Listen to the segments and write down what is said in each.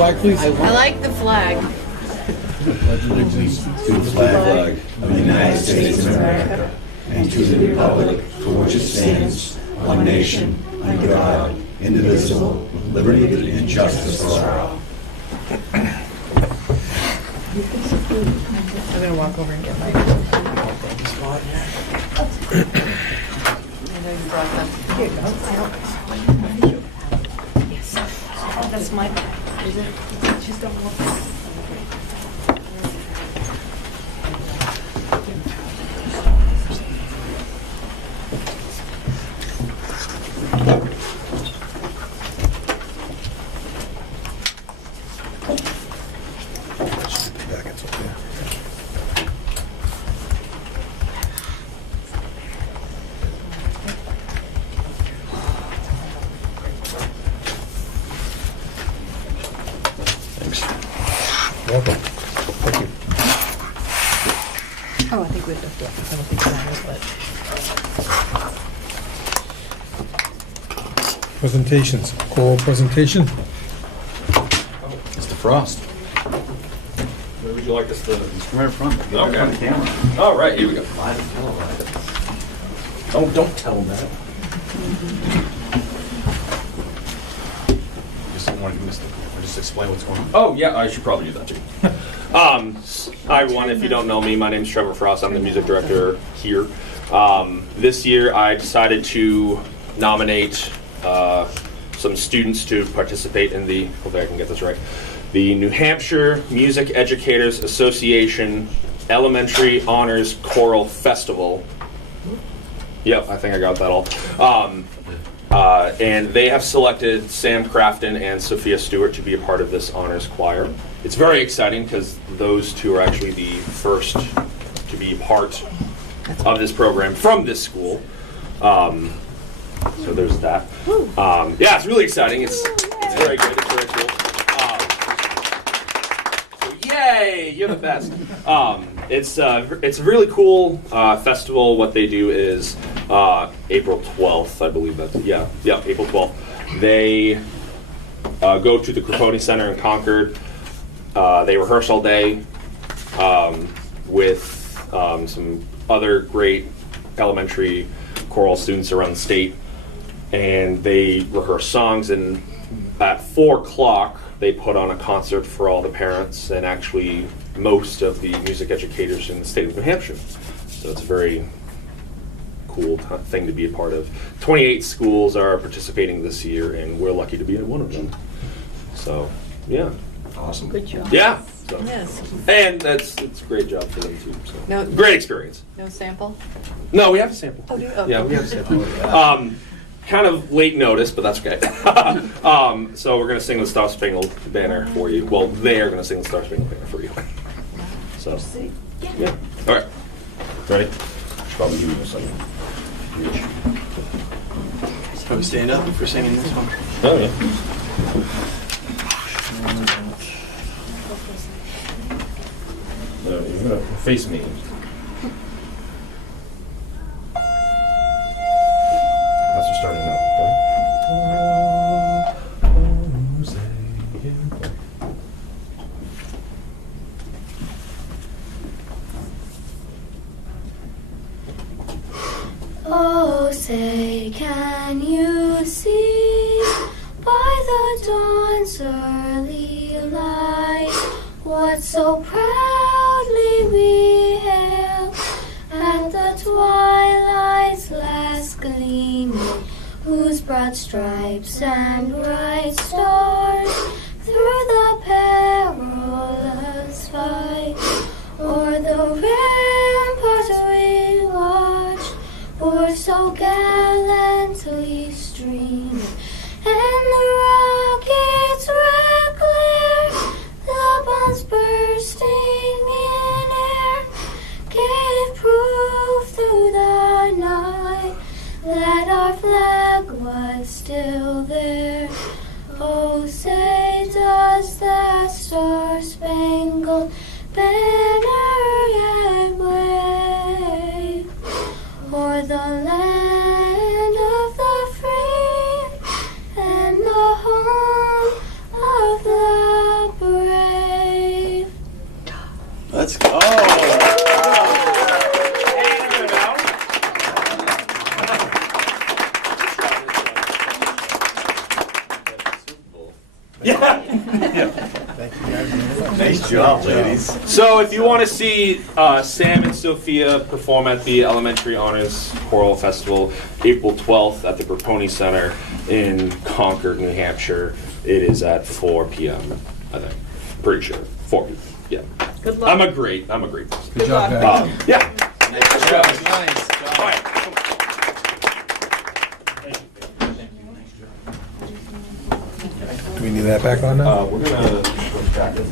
flag, please. I like the flag. Pledge allegiance to the flag of the United States of America and to the republic for which it stands, one nation, under God, indivisible, with liberty and justice for all. I'm going to walk over and get my... I know you brought them. Here you go. Yes. Oh, that's my bag. Is it? She's got one. Welcome. Thank you. Oh, I think we have to, I don't think that is, but... Presentations. Choral presentation. Mr. Frost. Where would you like us to? Just right in front. Okay. On the camera. All right, here we go. Live and televised. Oh, don't tell them that. Just explain what's going on. Oh, yeah, I should probably do that too. Hi, everyone. If you don't know me, my name's Trevor Frost. I'm the music director here. This year, I decided to nominate some students to participate in the, hopefully I can get this right, the New Hampshire Music Educators Association Elementary Honors Choral Festival. Yep, I think I got that all. And they have selected Sam Crafton and Sophia Stewart to be a part of this honors choir. It's very exciting because those two are actually the first to be part of this program from this school. So there's that. Yeah, it's really exciting. It's very good. It's very cool. So yay! You're the best. It's a really cool festival. What they do is April 12th, I believe that's April 12th. They go to the Creponi Center in Concord. They rehearse all day with some other great elementary choral students around the state, and they rehearse songs. And at 4 o'clock, they put on a concert for all the parents and actually most of the music educators in the state of New Hampshire. So it's a very cool thing to be a part of. 28 schools are participating this year, and we're lucky to be in one of them. So, yeah. Awesome. Good job. Yeah. So. Yes. And it's a great job for them too. So. No, great experience. No sample? No, we have a sample. Oh, do you? Oh. Yeah, we have a sample. Kind of late notice, but that's okay. So we're going to sing the Star Spangled Banner for you. Well, they're going to sing the Star Spangled Banner for you. So, yeah. All right. Ready? Probably give you a second. So we stand up for singing this one? Oh, yeah. No, you're going to face me. That's just starting out. Oh, say, can you see by the dawn's early light what so proudly we hailed at the twilight's last gleaming, whose broad stripes and bright stars through the perilous fight o'er the ramparts we watched were so gallantly streaming, and the rockets' red glare, the bombs bursting in air, gave proof through the night that our flag was still there. Oh, say, does that star-spangled banner yet wave o'er the land of the free and the home of the Yeah. Nice job, ladies. So if you want to see Sam and Sophia perform at the Elementary Honors Choral Festival, April 12th at the Grapponi Center in Concord, New Hampshire, it is at 4 p.m. I think. Pretty sure. 4 p.m. Yeah. Good luck. I'm a great person. Good job, guys. Yeah. Nice job. All right. Do we need that back on now? We're gonna switch back to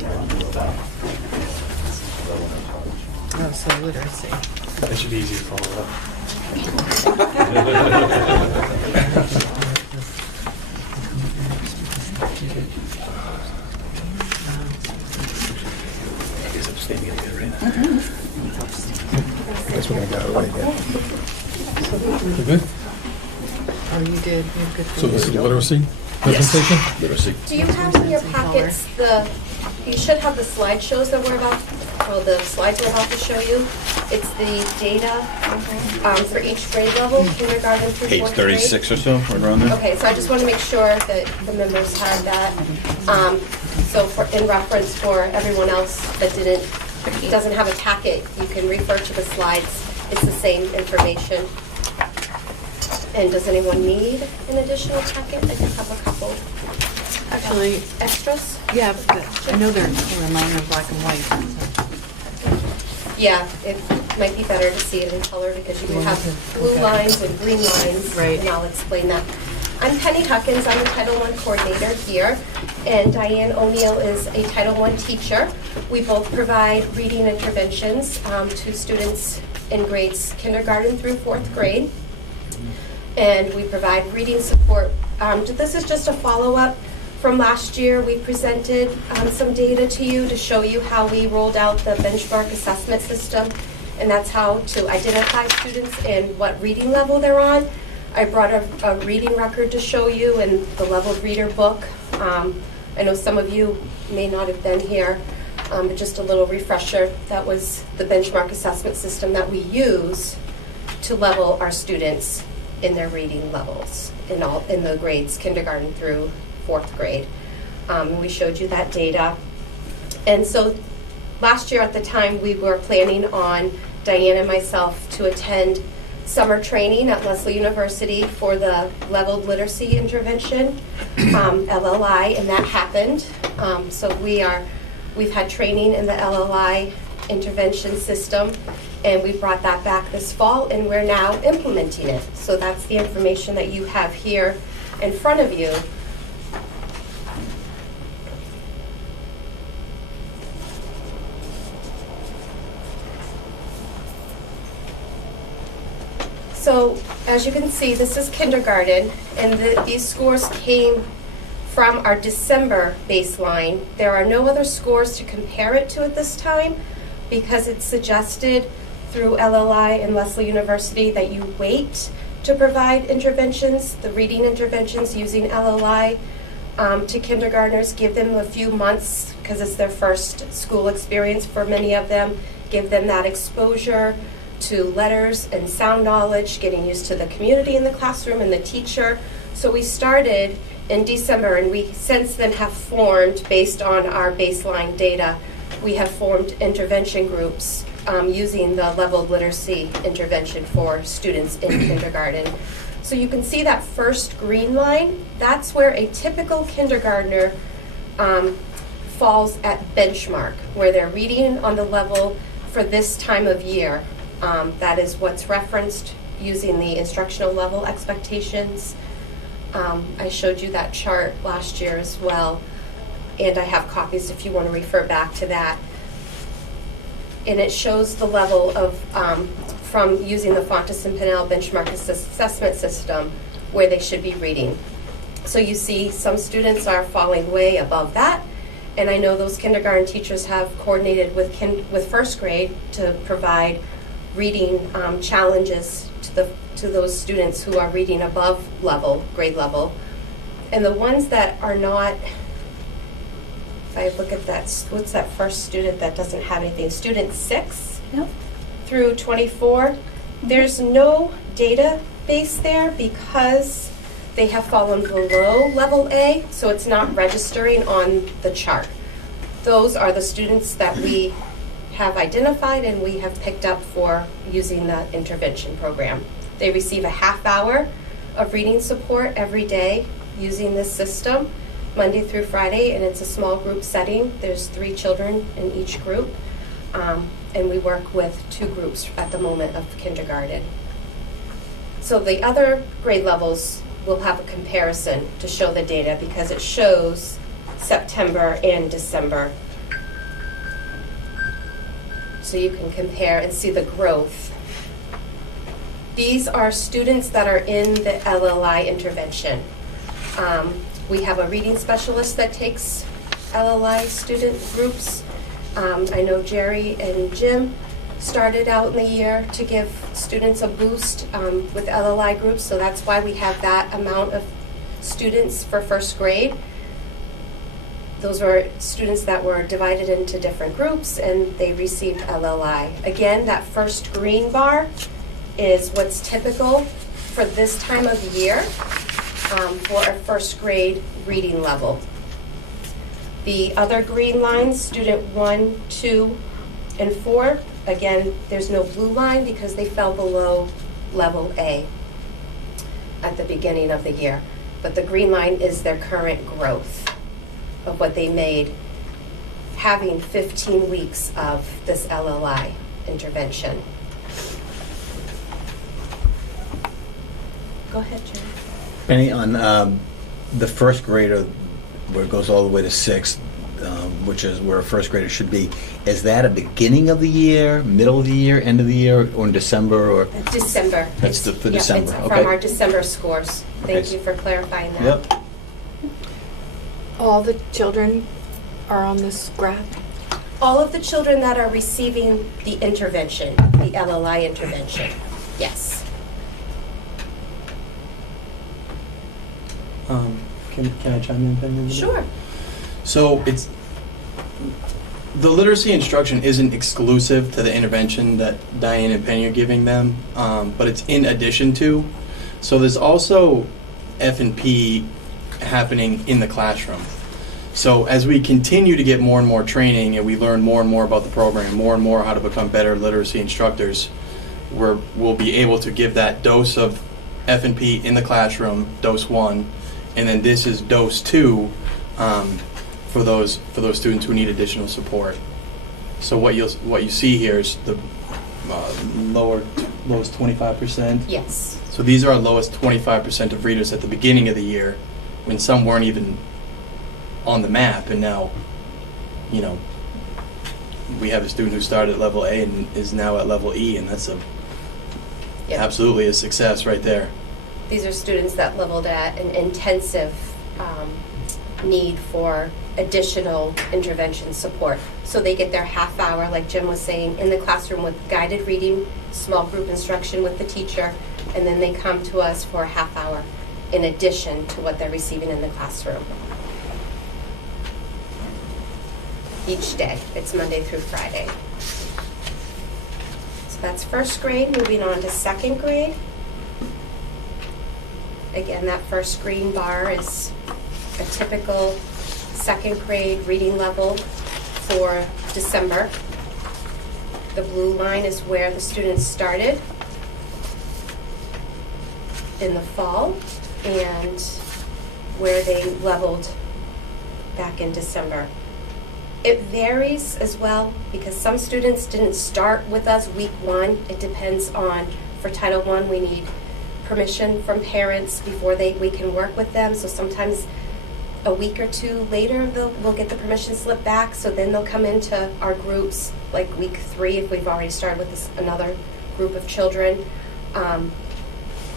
Oh, so literacy. That should be easy to follow up. I guess I'm staying together right now. I guess we're gonna get it right again. You good? Oh, you did. You're good. So this is the literacy presentation? literacy. Do you have in your packets you should have the slideshows that the slides we're about to show you. It's the data for each grade level, kindergarten through Page fourth grade. 36 or so, right around there. Okay, so I just want to make sure that the members had that. So in reference for everyone else that doesn't have a packet, you can refer to the slides. It's the same information. And does anyone need an additional packet? I just have a couple. Actually, Extras? yeah, but I know they're mine are black and white. Yeah, it might be better to see it in color because you can have blue lines and green lines. Right. And I'll explain that. I'm Penny Huckins. I'm the Title I coordinator here. And Diane O'Neill is a Title I teacher. We both provide reading interventions to students in grades kindergarten through fourth grade. And we provide reading support. This is just a follow-up from last year. We presented some data to you to show you how we rolled out the benchmark assessment system, and that's how to identify students and what reading level they're on. I brought a reading record to show you and the leveled reader book. I know some of you may not have been here, but just a little refresher. That was the benchmark assessment system that we use to level our students in their reading levels in the grades kindergarten through fourth grade. We showed you that data. And so last year at the time we were planning on Diane and myself to attend summer training at Lesley University for the leveled literacy intervention, LLI, and that happened. So we've had training in the LLI intervention system, and we brought that back this fall, and we're now implementing it. So that's the information that you have here in front of you. So as you can see, this is kindergarten, and these scores came from our December baseline. There are no other scores to compare it to at this time because it's suggested through LLI and Lesley University that you wait to provide interventions, the reading interventions using LLI to kindergartners. Give them a few months because it's their first school experience for many of them. Give them that exposure to letters and sound knowledge, getting used to the community in the classroom and the teacher. So we started in December, and we since then have formed, based on our baseline data, we have formed intervention groups using the leveled literacy intervention for students in kindergarten. So you can see that first green line, that's where a typical kindergartner falls at benchmark, where they're reading on the level for this time of year. That is what's referenced using the instructional level expectations. I showed you that chart last year as well, and I have copies if you want to refer back to that. And it shows the level of, from using the Fontes and Pinnell benchmark assessment system, where they should be reading. So you see some students are falling way above that, and I know those kindergarten teachers have coordinated with first grade to provide reading challenges to those students who are reading above grade level. And the ones that are not, if I look at that, what's that first student that doesn't have anything? Student 6 through 24. There's no database there because they have fallen below level A, so it's not registering on the chart. Those are the students that we have identified and we have picked up for using the intervention program. They receive a half hour of reading support every day using this system, Monday through Friday, and it's a small group setting. There's 3 children in each group, and we work with 2 groups at the moment of kindergarten. So the other grade levels will have a comparison to show the data because it shows September and December. So you can compare and see the growth. These are students that are in the LLI intervention. We have a reading specialist that takes LLI student groups. I know Jerry and Jim started out in the year to give students a boost with LLI groups, so that's why we have that amount of students for first grade. Those were students that were divided into different groups and they received LLI. Again, that first green bar is what's typical for this time of year for a first grade reading level. The other green lines, student 1, 2, and 4, again, there's no blue line because they fell below level A at the beginning of the year. But the green line is their current growth of what they made having 15 weeks of this LLI intervention. Go ahead, Jim. Penny, on the first grader, where it goes all the way to 6th, which is where a first grader should be, is that a beginning of the year, middle of the year, end of the year, or in December? Or December. That's for Yeah, December. it's Okay. from our December scores. Thank Okay. you for clarifying that. Yep. All the children are on this graph? All of the children that are receiving the intervention, the LLI intervention, yes. Can I chime in, Penny? Sure. So it's the literacy instruction isn't exclusive to the intervention that Diane and Penny are giving them, but it's in addition to. So there's also F&P happening in the classroom. So as we continue to get more and more training and we learn more and more about the program, more and more how to become better literacy instructors, we'll be able to give that dose of F&P in the classroom, dose 1, and then this is dose 2 for those students who need additional support. So what you see here is the lowest 25%. Yes. So these are our lowest 25% of readers at the beginning of the year, when some weren't even on the map, and now, you know, we have a student who started at level A and is now at level E, and that's Yep. absolutely a success right there. These are students that leveled at an intensive need for additional intervention support. So they get their half hour, like Jim was saying, in the classroom with guided reading, small group instruction with the teacher, and then they come to us for a half hour in addition to what they're receiving in the classroom. Each day. It's Monday through Friday. So that's first grade. Moving on to second grade. Again, that first green bar is a typical second grade reading level for December. The blue line is where the students started in the fall and where they leveled back in December. It varies as well because some students didn't start with us week 1. It depends on, for Title I, we need permission from parents before we can work with them. So sometimes a week or 2 later, we'll get the permission slip back. So then they'll come into our groups like week 3 if we've already started with another group of children.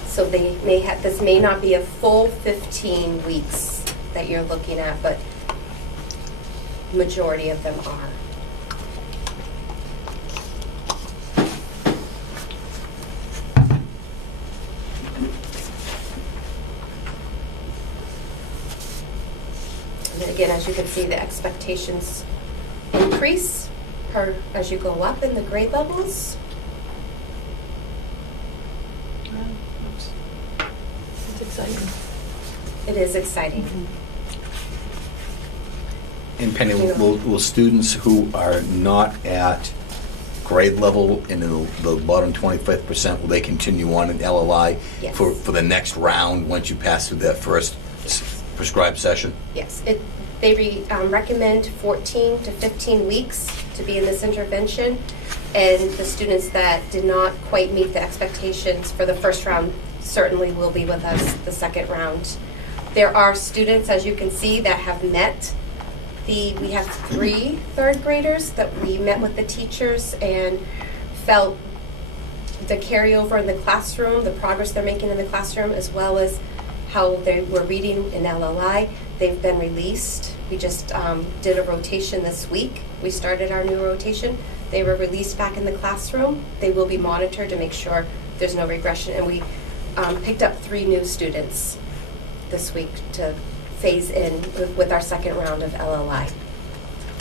So they this may not be a full 15 weeks that you're looking at, but majority of them are. And then again, as you can see, the expectations increase as you go up in the grade levels. It's exciting. It is exciting. And Penny, will students who are not at grade level in the bottom 25%, will they continue on in LLI Yes. for the next round once you pass through that first prescribed session? Yes, they recommend 14 to 15 weeks to be in this intervention, and the students that did not quite meet the expectations for the first round certainly will be with us the second round. There are students, as you can see, that have met we have 3 third graders that we met with the teachers and felt the carryover in the classroom, the progress they're making in the classroom, as well as how they were reading in LLI. They've been released. We just did a rotation this week. We started our new rotation. They were released back in the classroom. They will be monitored to make sure there's no regression. And we picked up 3 new students this week to phase in with our second round of LLI.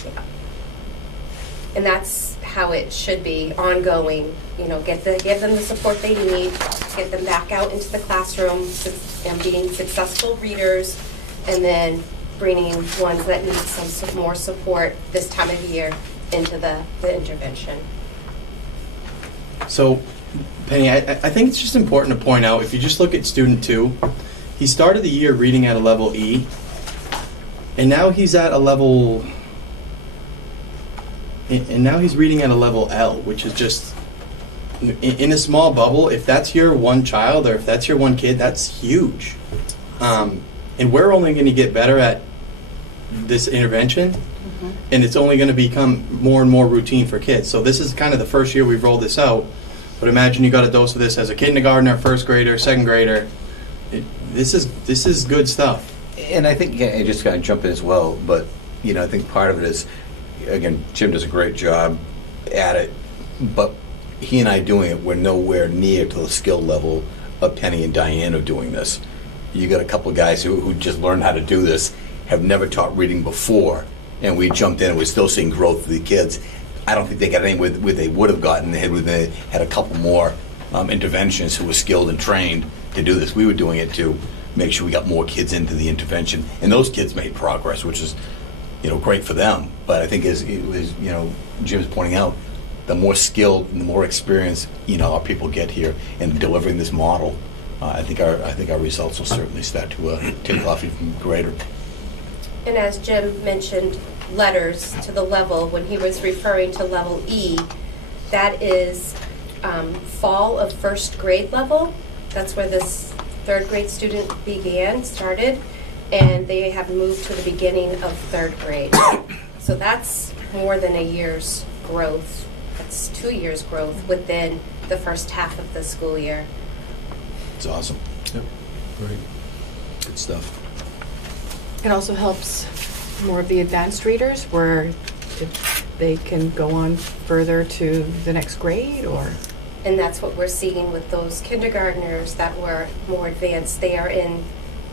Yeah. And that's how it should be, ongoing. You know, give them the support they need, get them back out into the classroom and being successful readers, and then bringing ones that need some more support this time of year into the intervention. So, Penny, I think it's just important to point out, if you just look at student 2, he started the year reading at a level E, and now he's at a level, and now he's reading at a level L, which is just, in a small bubble, if that's your one child or if that's your one kid, that's huge. And we're only going to get better at this intervention, and it's only going to become more and more routine for kids. So this is kind of the first year we've rolled this out, but imagine you got a dose of this as a kindergartner, first grader, second grader. This is good stuff. And I think, I just got to jump in as well, but, you know, I think part of it is, again, Jim does a great job at it, but he and I doing it, we're nowhere near to the skill level of Penny and Diane are doing this. You got a couple of guys who just learned how to do this, have never taught reading before, and we jumped in and we're still seeing growth of the kids. I don't think they got anywhere where they would have gotten had they had a couple more interventionists who were skilled and trained to do this. We were doing it to make sure we got more kids into the intervention, and those kids made progress, which is, you know, great for them. But I think as you know, Jim's pointing out, the more skilled and the more experience, you know, our people get here in delivering this model, I think our results will certainly start to take off even greater. And as Jim mentioned, letters to the level, when he was referring to level E, that is fall of first grade level. That's where this third grade student started, and they have moved to the beginning of third grade. So that's more than a year's growth. That's 2 years' growth within the first half of the school year. It's awesome. Yep. Great. Good stuff. It also helps more of the advanced readers where they can go on further to the next grade, or? And that's what we're seeing with those kindergartners that were more advanced. They are in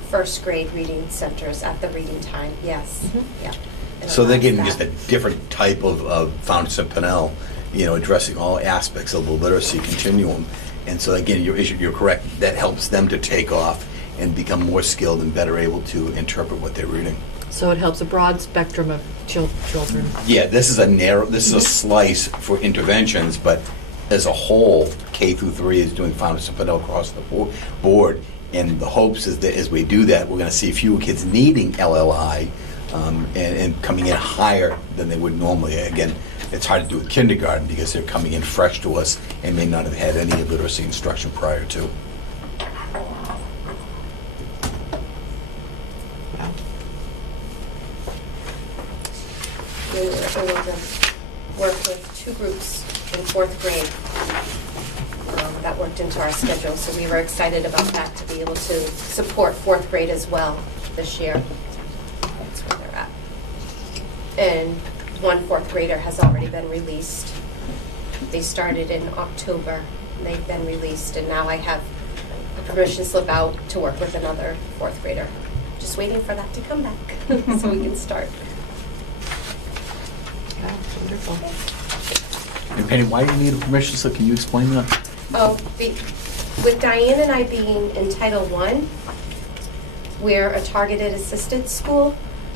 first grade reading centers at the reading time, yes. Yeah. And So they're allows getting that. just a different type of Fountas of Pinnell, you know, addressing all aspects of the literacy continuum. And so again, you're correct. That helps them to take off and become more skilled and better able to interpret what they're reading. So it helps a broad spectrum of children. Yeah, this is a slice for interventions, but as a whole, K through 3 is doing Fountas of Pinnell across the board. And the hopes is that as we do that, we're going to see fewer kids needing LLI and coming in higher than they would normally. Again, it's hard to do with kindergarten because they're coming in fresh to us and may not have had any literacy instruction prior to. Wow. We were able to work with 2 groups in 4th grade that worked into our schedule. So we were excited about that, to be able to support 4th grade as well this year. That's where they're at. And one 4th grader has already been released. They started in October. They've been released, and now I have a permission slip out to work with another 4th grader. Just waiting for that to come back so we can start. Yeah, wonderful. And Penny, why do you need a permission slip? Can you explain that? Oh, with Diane and I being in Title I, we're a targeted assisted school,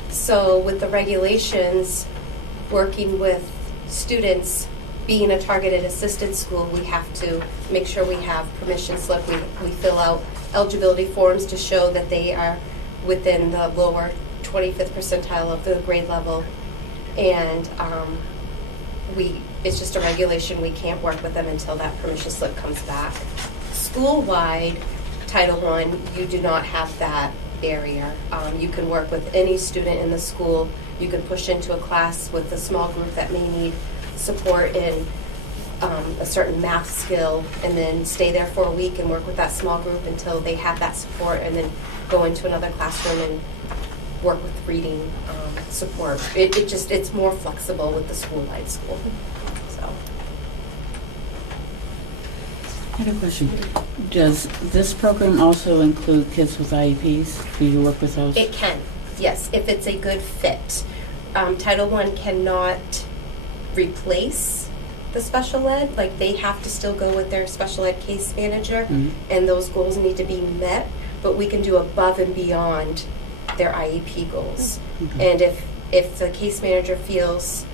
so with the regulations, working with students, being a targeted assisted school, we have to make sure we have permission slip. We fill out eligibility forms to show that they are within the lower 25th percentile of the grade level, and it's just a regulation. We can't work with them until that permission slip comes back. School-wide, Title I, you do not have that barrier. You can work with any student in the school. You can push into a class with a small group that may need support in a certain math skill, and then stay there for a week and work with that small group until they have that support, and then go into another classroom and work with reading support. It's more flexible with the school-wide school. So. I have a question. Does this program also include kids with IEPs? Do you work with those? It can, yes, if it's a good fit. Title I cannot replace the special ed. Like, they have to still go with their special ed case manager, and those goals need to be met, but we can do above and beyond their IEP goals. And if the case manager feels,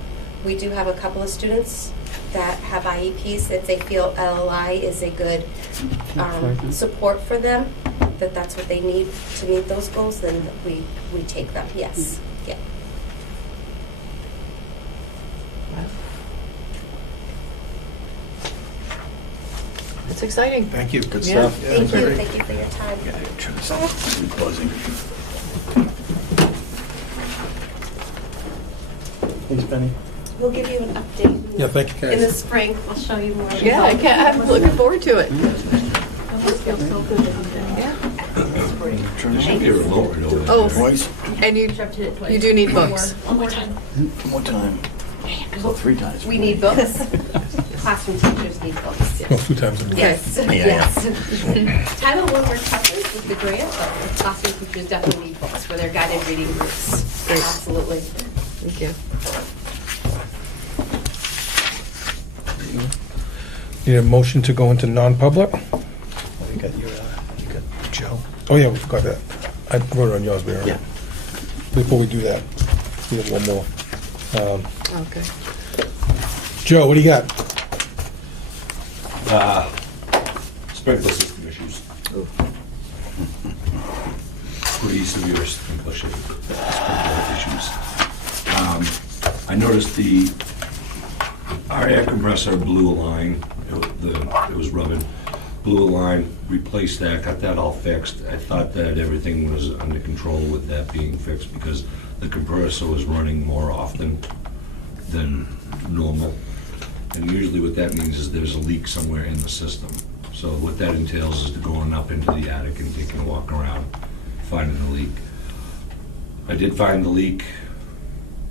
we do have a couple of students that have IEPs, if they feel LLI is a good support for them, that's what they need to meet those goals, then we take them, yes. Yeah. It's exciting. Thank you. Good Yeah. stuff. Thank you for your time. Turn this off. It's buzzing. Thanks, Penny. We'll give you an update. Yeah, thank you, guys. In the spring, we'll show you more. Yeah, I'm looking forward to it. Turn this off. Your remote right over there. Oh, Twice? and you do need books. One more time. Well, 3 times. We need books. Classroom teachers need books. Oh, 2 times. Yes, yes. Title I we're toughest with the grant, but classroom teachers definitely need books for their guided reading groups. Great. Absolutely. Thank you. Need a motion to go into non-public? You got Joe. Oh, yeah, we forgot that. I wrote it on yours, Barry. Yeah. Before we do that, we have one more. Okay. Joe, what do you got? Sprinkler system issues. Pretty severe sprinkler issues. I noticed our air compressor blew a line. It was rubbing. Blew a line, replaced that, got that all fixed. I thought that everything was under control with that being fixed because the compressor was running more often than normal. And usually what that means is there's a leak somewhere in the system. So what that entails is going up into the attic and taking a walk around, finding the leak. I did find the leak,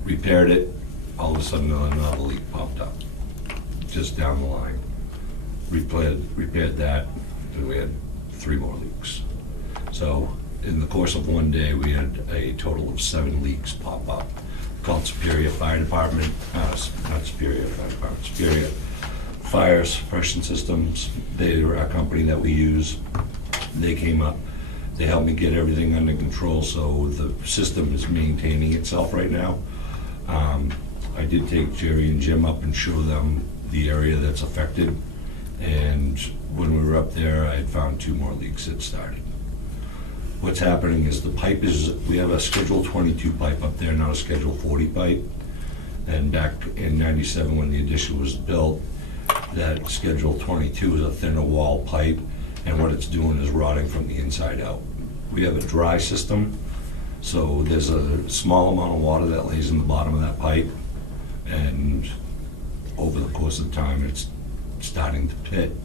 repaired it, all of a sudden another leak popped up, just down the line. Repaired that, and we had 3 more leaks. So in the course of one day, we had a total of 7 leaks pop up. Called Superior Fire Department, not Superior Fire Department, Superior Fire Suppression Systems. They are a company that we use. They came up, they helped me get everything under control, so the system is maintaining itself right now. I did take Jerry and Jim up and show them the area that's affected, and when we were up there, I had found 2 more leaks that started. What's happening is we have a Schedule 22 pipe up there, not a Schedule 40 pipe. And back in '97 when the addition was built, that Schedule 22 is a thinner wall pipe, and what it's doing is rotting from the inside out. We have a dry system, so there's a small amount of water that lays in the bottom of that pipe, and over the course of time, it's starting to pit.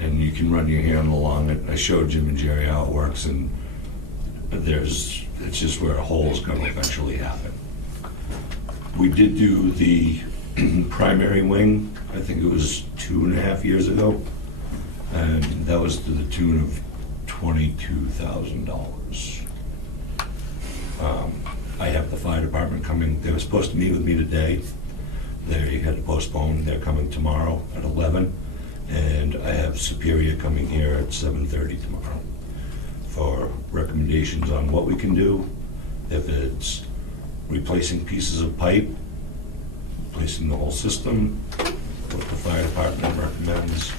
And you can run your hand along it. I showed Jim and Jerry how it works, and it's just where a hole is going to eventually happen. We did do the primary wing, I think it was 2.5 years ago, and that was to the tune of $22,000. I have the fire department coming. They were supposed to meet with me today. They had to postpone. They're coming tomorrow at 11, and I have Superior coming here at 7:30 tomorrow for recommendation recommendations on what we can do. If it's replacing pieces of pipe, replacing the whole system, what the fire department recommends,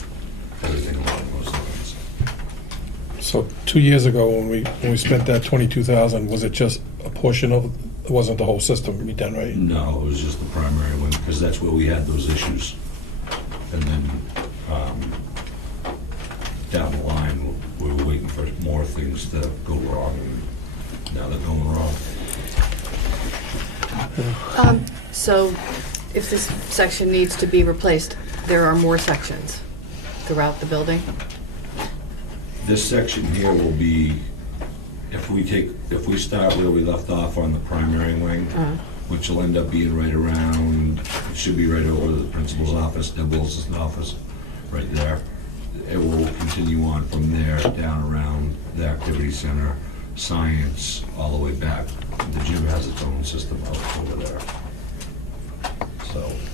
everything along those lines. So 2 years ago, when we spent that 22,000, was it just a portion of, it wasn't the whole system redone, right? No, it was just the primary one, because that's where we had those issues. And then, down the line, we were waiting for more things to go wrong, and now they're going wrong. So if this section needs to be replaced, there are more sections throughout the building? This section here will be, if we start where we left off on the primary wing, which will end up being right around, it should be right over the principal's office, Deb Wilson's office, right there. It will continue on from there down around the activity center, science, all the way back. The gym has its own system out over there.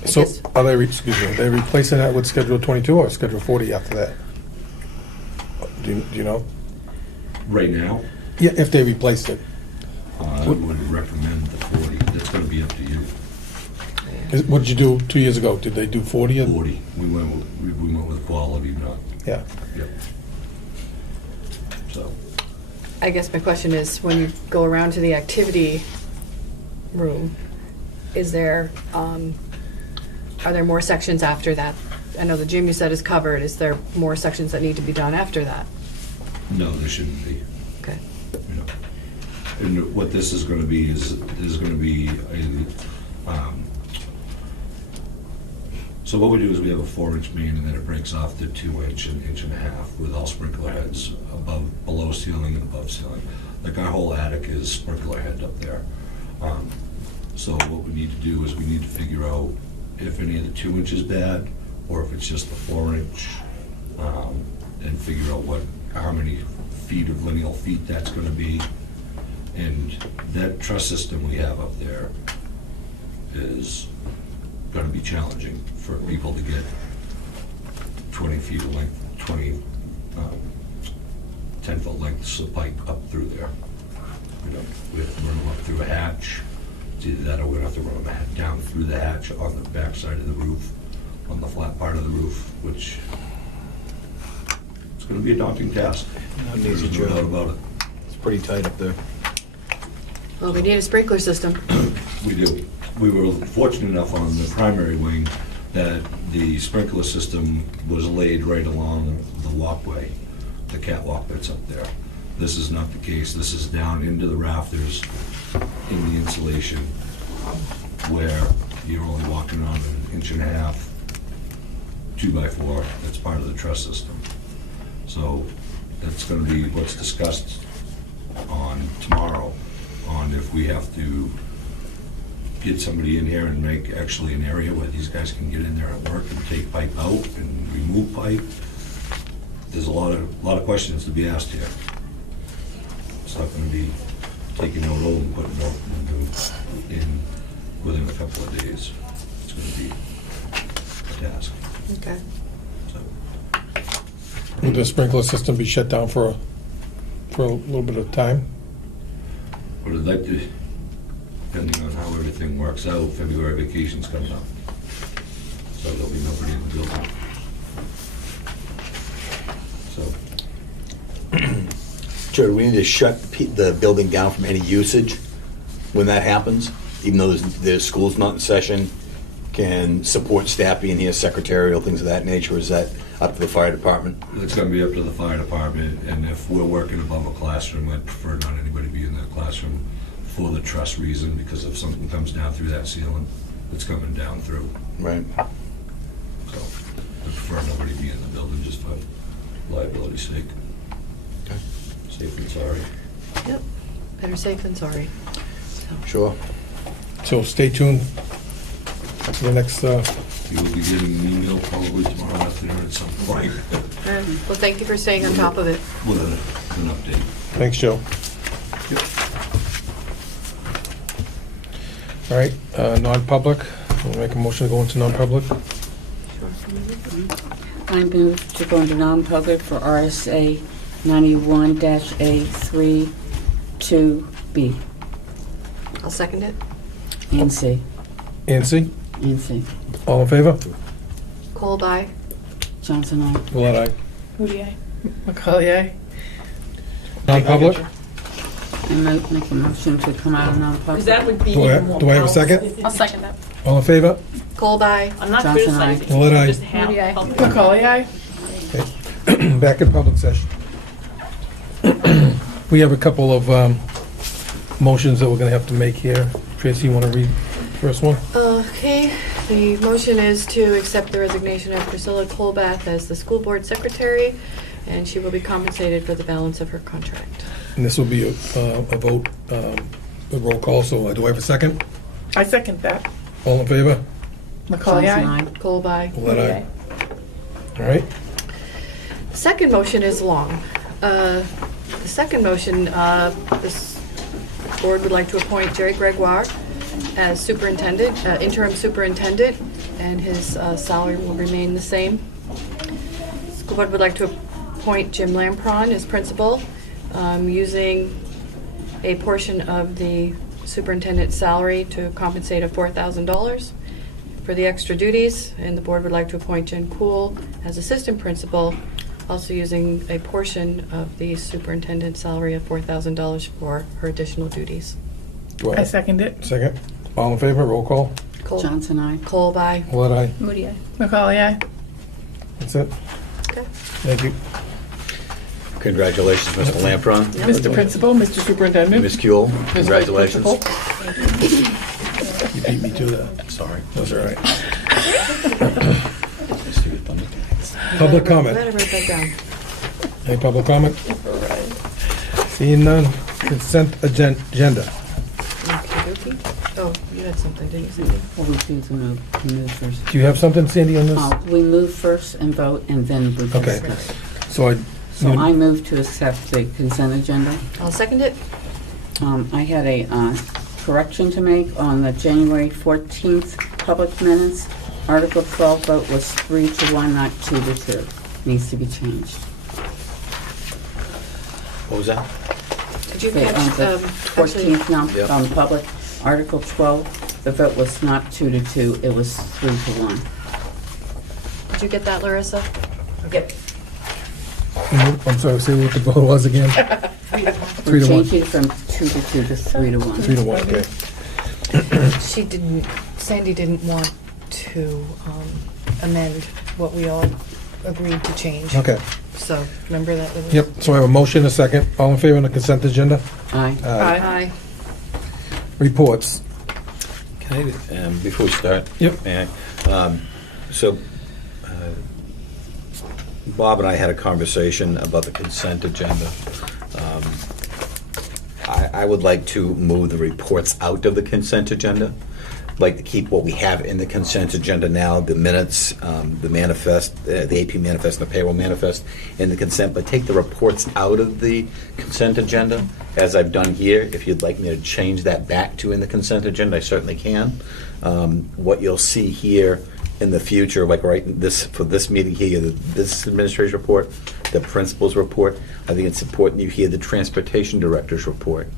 So are they, are they replacing that with Schedule 22 or Schedule 40 after that? Do you know? Right now, Yeah, if they replaced it. I would recommend the 40. That's going to be up to you. What did you do 2 years ago? Did they do 40? 40. We went with quality, not. Yeah. Yep. So. I guess my question is, when you go around to the activity room, is there, are there more sections after that? I know the gym you said is covered. Is there more sections that need to be done after that? No, there shouldn't be. Okay. You know. And what this is going to be is going to be a. So what we do is we have a 4-inch main, and then it breaks off to 2-inch and 1.5 with all sprinkler heads below ceiling and above ceiling. Like our whole attic is sprinkler head up there. So what we need to do is we need to figure out if any of the 2-inch is bad, or if it's just the 4-inch, and figure out how many feet of lineal feet that's going to be. And that truss system we have up there is going to be challenging for people to get 20 feet of length, 10-foot lengths of pipe up through there. You know, we have to run them up through a hatch. It's either that or we have to run them down through the hatch on the back side of the roof, on the flat part of the roof, which it's going to be a daunting task. Not an easy There's no job. doubt about it. It's pretty tight up there. Well, we need a sprinkler system. We do. We were fortunate enough on the primary wing that the sprinkler system was laid right along the walkway, the catwalk that's up there. This is not the case. This is down into the rafters in the insulation where you're only walking on 1.5 inch, 2x4. That's part of the truss system. So that's going to be what's discussed on tomorrow on if we have to get somebody in here and make actually an area where these guys can get in there and work and take pipe out and remove pipe. There's a lot of questions to be asked here. It's not going to be taking out old and putting out new in within a couple of days. It's going to be a task. Okay. So, Would the sprinkler system be shut down for a little bit of time? what I'd like to, depending on how everything works out, February vacations coming up. So there'll be nobody in the building. So, Joe, do we need to shut the building down from any usage when that happens? Even though the school's not in session, can support staff being here, secretarial, things of that nature, or is that up to the fire department? it's gonna be up to the fire department, and if we're working above a classroom, I'd prefer not anybody be in that classroom for the truss reason, because if something comes down through that ceiling, it's coming down through. Right. So I prefer nobody be in the building just for liability's sake. Okay. Safe and sorry. Yep. Better safe than sorry. So, Sure. So stay tuned for the next, You will be getting an email probably tomorrow afternoon at some point well, thank you for staying on top of it. with an update. thanks, Joe. All right, non-public. We'll make a motion to go into non-public. I move to go into non-public for RSA 91-A3, 2B I'll second it. and C. Nancy, And C. all in favor? Cole, bye. Johnson, aye. Willett, aye. Moody, aye. Macaulay, aye. Non-public? Make a motion to come out of non-public. Because that would be Do I- even more do I have a powerful. second? I'll second that. All in favor? Cole, bye. I'm not Johnson, aye. criticizing. Willett, aye. Just have Moody, aye. help. Macaulay, aye. Back in public session. We have a couple of motions that we're going to have to make here. Tracy, you want to read the first one? Okay, the motion is to accept the resignation of Priscilla Colbath as the school board secretary, and she will be compensated for the balance of her contract. And this will be a vote, a roll call, so do I have a second? I second that. All in favor? Macaulay, Johnson, aye. aye. Cole, bye. Willett, Moody, aye. All right. The second motion is long. The second motion, this board would like to appoint Jerry Gregoire as superintendent, interim superintendent, and his salary will remain the same. School board would like to appoint Jim Lampron as principal, using a portion of the superintendent's salary to compensate of $4,000 for the extra duties, and the board would like to appoint Jen Kuhl as assistant principal, also using a portion of the superintendent's salary of $4,000 for her additional duties. Do I second it. Second. All in favor? Roll call. Cole, Johnson, aye. Cole, bye. Willett, aye. Moody, aye. Macaulay, aye. That's it. Okay. Thank you. Congratulations, Mr. Lampron. Mr. Principal, Mr. Superintendent. Ms. Kuehl, Ms. Vice congratulations. Principal. You beat me to that. Sorry. That's all right. Public comment. Better write that down. Any public comment? Seeing none. Consent agenda. Okey-dokey. Oh, you had something, didn't you, Cindy? Well, we do to move first. Do you have something, Sandy, on this? We move first and vote, and then we Okay. discuss. So So I move to accept the consent agenda. I'll second it. I had a correction to make on the January 14th public minutes. Article 12 vote was 3-1, not 2-2. Needs to be changed. What was that? Did you The catch, the actually, 14th Yep. public, Article 12, the vote was not 2-2, it was 3-1. did you get that, Larissa? Yep. I'm sorry, say what the vote was again? 3 We're to 1. changing from 2-2 to 3-1. 3 to 1, okay. She didn't, Sandy didn't want to amend what we all agreed to change. Okay. So, remember that? Yep, so I have a motion, a second. All in favor on the consent agenda? Aye. Aye. Reports. Can I, before we start? Yep. May I? So, Bob and I had a conversation about the consent agenda. I would like to move the reports out of the consent agenda. I'd like to keep what we have in the consent agenda now, the minutes, the manifest, the AP manifest, and the payroll manifest in the consent, but take the reports out of the consent agenda, as I've done here. If you'd like me to change that back to in the consent agenda, I certainly can. What you'll see here in the future, like right in this, for this meeting here, the business administrator's report, the principal's report, I think it's important you hear the transportation director's report.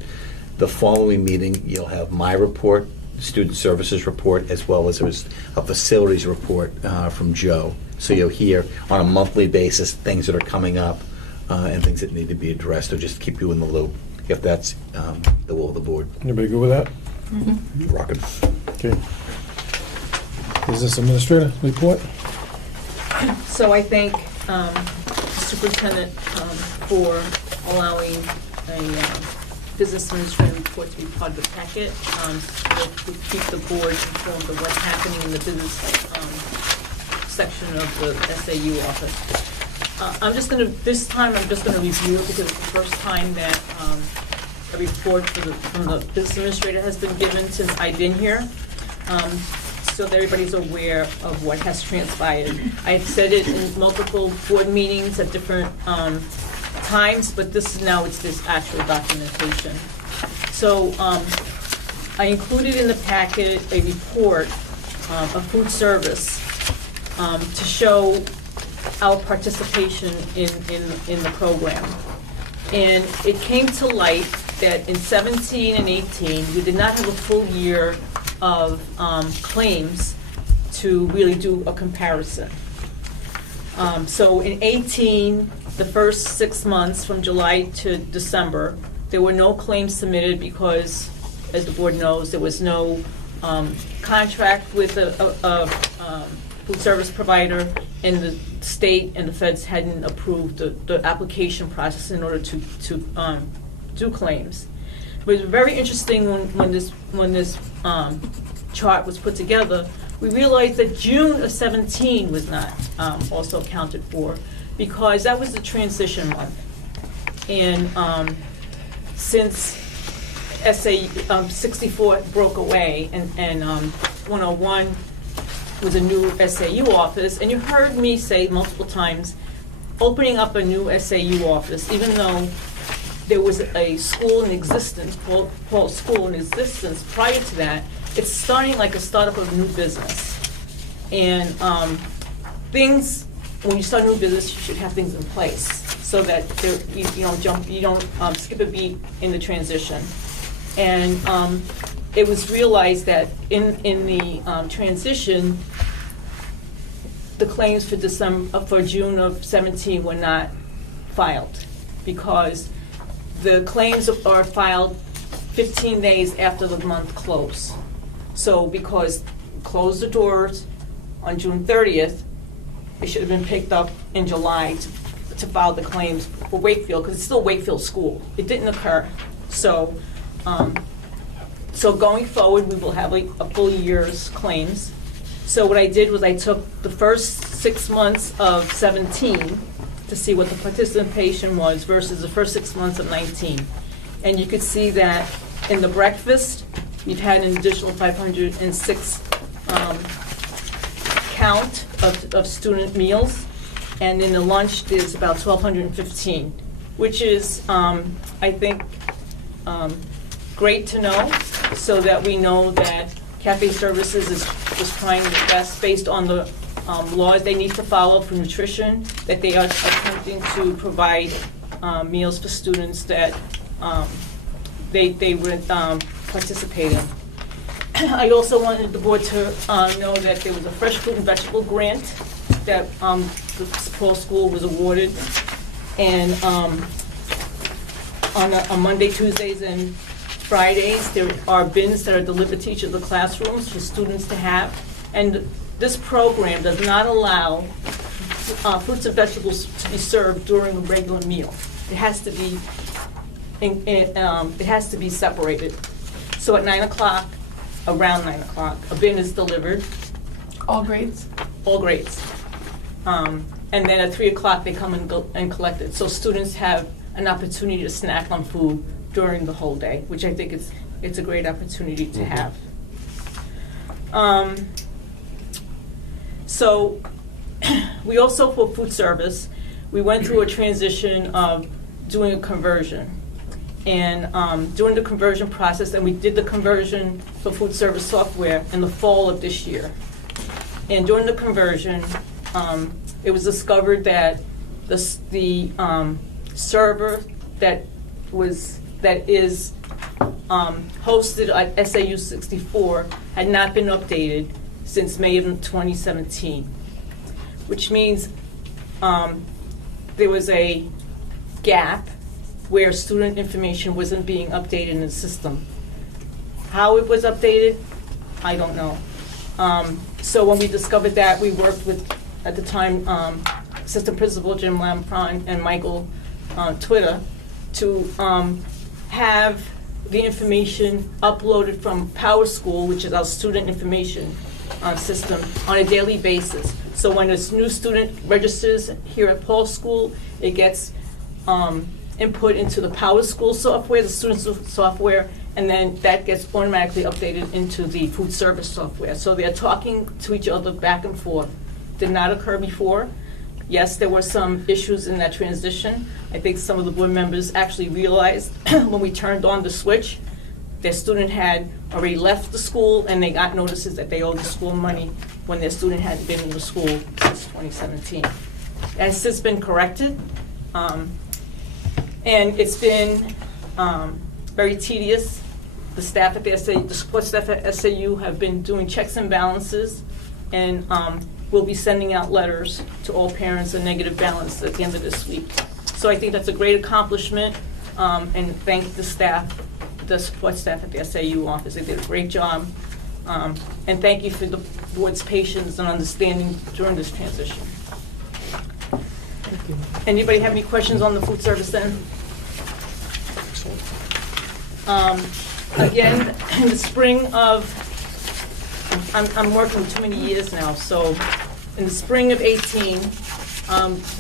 The following meeting, you'll have my report, student services report, as well as there's a facilities report from Joe. So you'll hear on a monthly basis things that are coming up and things that need to be addressed, or just keep you in the loop, if that's the will of the board. Anybody good with that? Rockin'. Okay. Business administrator report? So I thank the superintendent for allowing a business administrative report to be part of the packet. To keep the board informed of what's happening in the business section of the SAU office. This time I'm just gonna review it because it's the first time that a report from the business administrator has been given since I've been here. So that everybody's aware of what has transpired. I've said it in multiple board meetings at different times, but it's this actual documentation. So I included in the packet a report of food service to show our participation in the program. And it came to light that in 17 and 18, we did not have a full year of claims to really do a comparison. So in 18, the first 6 months from July to December, there were no claims submitted because, as the board knows, there was no contract with a food service provider, and the state and the feds hadn't approved the application process in order to do claims. It was very interesting when this chart was put together. We realized that June of 17 was not also accounted for because that was the transition month. And since SA 64 broke away and 101 was a new SAU office, and you heard me say multiple times, opening up a new SAU office, even though there was a school in existence, Paul School in existence prior to that, it's starting like a startup of a new business. And things, when you start a new business, you should have things in place so that you don't skip a beat in the transition. And it was realized that in the transition, the claims for June of 17 were not filed because the claims are filed 15 days after the month close. So because close the doors on June 30th, it should have been picked up in July to file the claims for Wakefield because it's still Wakefield School. It didn't occur. So going forward, we will have a full year's claims. So what I did was I took the first 6 months of 17 to see what the participation was versus the first 6 months of 19. And you could see that in the breakfast, you've had an additional 506 count of student meals. And in the lunch, there's about 1,215, which is, I think, great to know, so that we know that Cafe Services is trying their best based on the laws they need to follow for nutrition, that they are attempting to provide meals for students that they would participate in. I also wanted the board to know that there was a fresh fruit and vegetable grant that the Paul School was awarded, and on Monday, Tuesdays, and Fridays, there are bins that are delivered to each of the classrooms for students to have. And this program does not allow fruits and vegetables to be served during a regular meal. It has to be it has to be separated. So at 9 o'clock, around 9 o'clock, a bin is delivered. All grades? All grades. And then at 3 o'clock, they come and collect it. So students have an opportunity to snack on food during the whole day, which I think it's a great opportunity to have. So we also, for food service, we went through a transition of doing a conversion. And during the conversion process, and we did the conversion for food service software in the fall of this year. And during the conversion, it was discovered that the server that is hosted at SAU 64 had not been updated since May of 2017, which means there was a gap where student information wasn't being updated in the system. How it was updated, I don't know. So when we discovered that, we worked with, at the time, Assistant Principal Jim Lampron and Michael Twitter to have the information uploaded from Power School, which is our student information system, on a daily basis. So when a new student registers here at Paul School, it gets input into the Power School software, the student software, and then that gets automatically updated into the food service software. So they're talking to each other back and forth. Did not occur before. Yes, there were some issues in that transition. I think some of the board members actually realized when we turned on the switch, their student had already left the school and they got notices that they owed the school money when their student hadn't been in the school since 2017. It has since been corrected, and it's been very tedious. The staff at the the support staff at SAU have been doing checks and balances, and we'll be sending out letters to all parents, a negative balance at the end of this week. So I think that's a great accomplishment, and thank the staff, the support staff at the SAU office. They did a great job. And thank you for the board's patience and understanding during this transition. Anybody have any questions on the food service then? Again, in the spring of, I'm working too many years now, so in the spring of 18,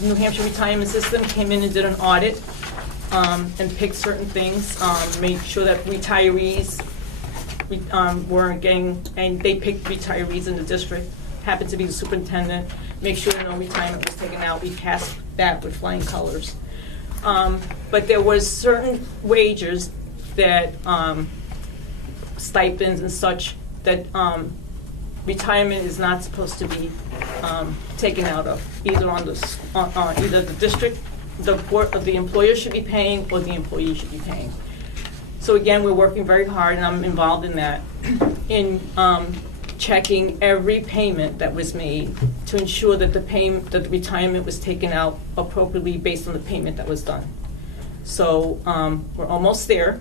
New Hampshire Retirement System came in and did an audit and picked certain things, made sure that retirees weren't getting, and they picked retirees in the district, happened to be the superintendent, make sure no retirement was taken out. We passed that with flying colors. But there was certain wages that, stipends and such, that retirement is not supposed to be taken out of, either on the, either the district, the employer should be paying, or the employee should be paying. So again, we're working very hard, and I'm involved in that, in checking every payment that was made to ensure that that the retirement was taken out appropriately based on the payment that was done. So we're almost there.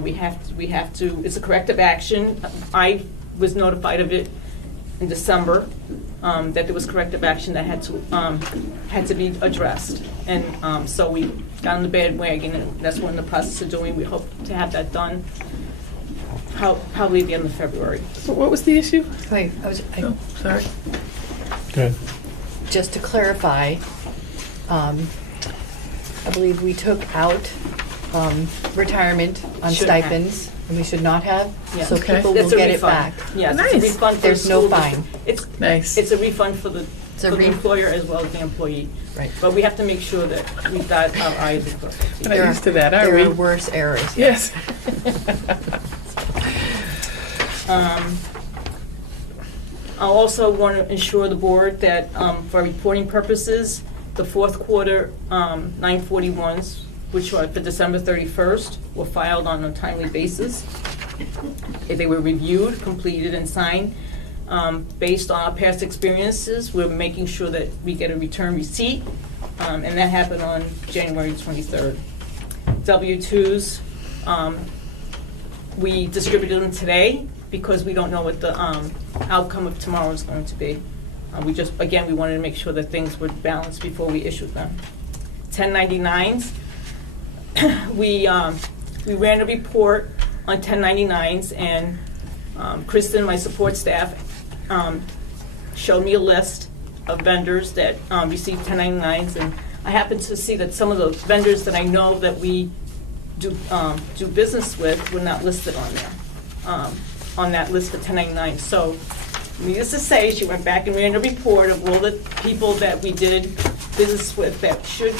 We have to. It's a corrective action. I was notified of it in December, that there was corrective action that had to be addressed, and so we got on the bandwagon, and that's what we're in the process of doing. We hope to have that done probably at the end of February. So what was the issue? Wait, Sorry. Good. just to clarify, I believe we took out retirement on Should have. stipends, and we should not have. Yeah. So Okay. people That's will a get it refund. back. Yes, Nice. it's a refund for There's the no school fine. district. Nice. It's a refund for the a for the ref- employer as well as the employee. Right. But we have to make sure that we've got our eyes crossed. We're not used to that, are There we? are worse errors. Yes. I also want to ensure the board that, for reporting purposes, the fourth quarter 941s, which are for December 31st, were filed on a timely basis. If they were reviewed, completed, and signed. Based on our past experiences, we're making sure that we get a return receipt, and that happened on January 23rd. W-2s, we distributed them today because we don't know what the outcome of tomorrow is going to be. We wanted to make sure that things were balanced before we issued them. 1099s, we ran a report on 1099s, and Kristen, my support staff, showed me a list of vendors that received 1099s, and I happened to see that some of the vendors that I know that we do business with were not listed on there, on that list of 1099s. So, needless to say, she went back and ran a report of all the people that we did business with that should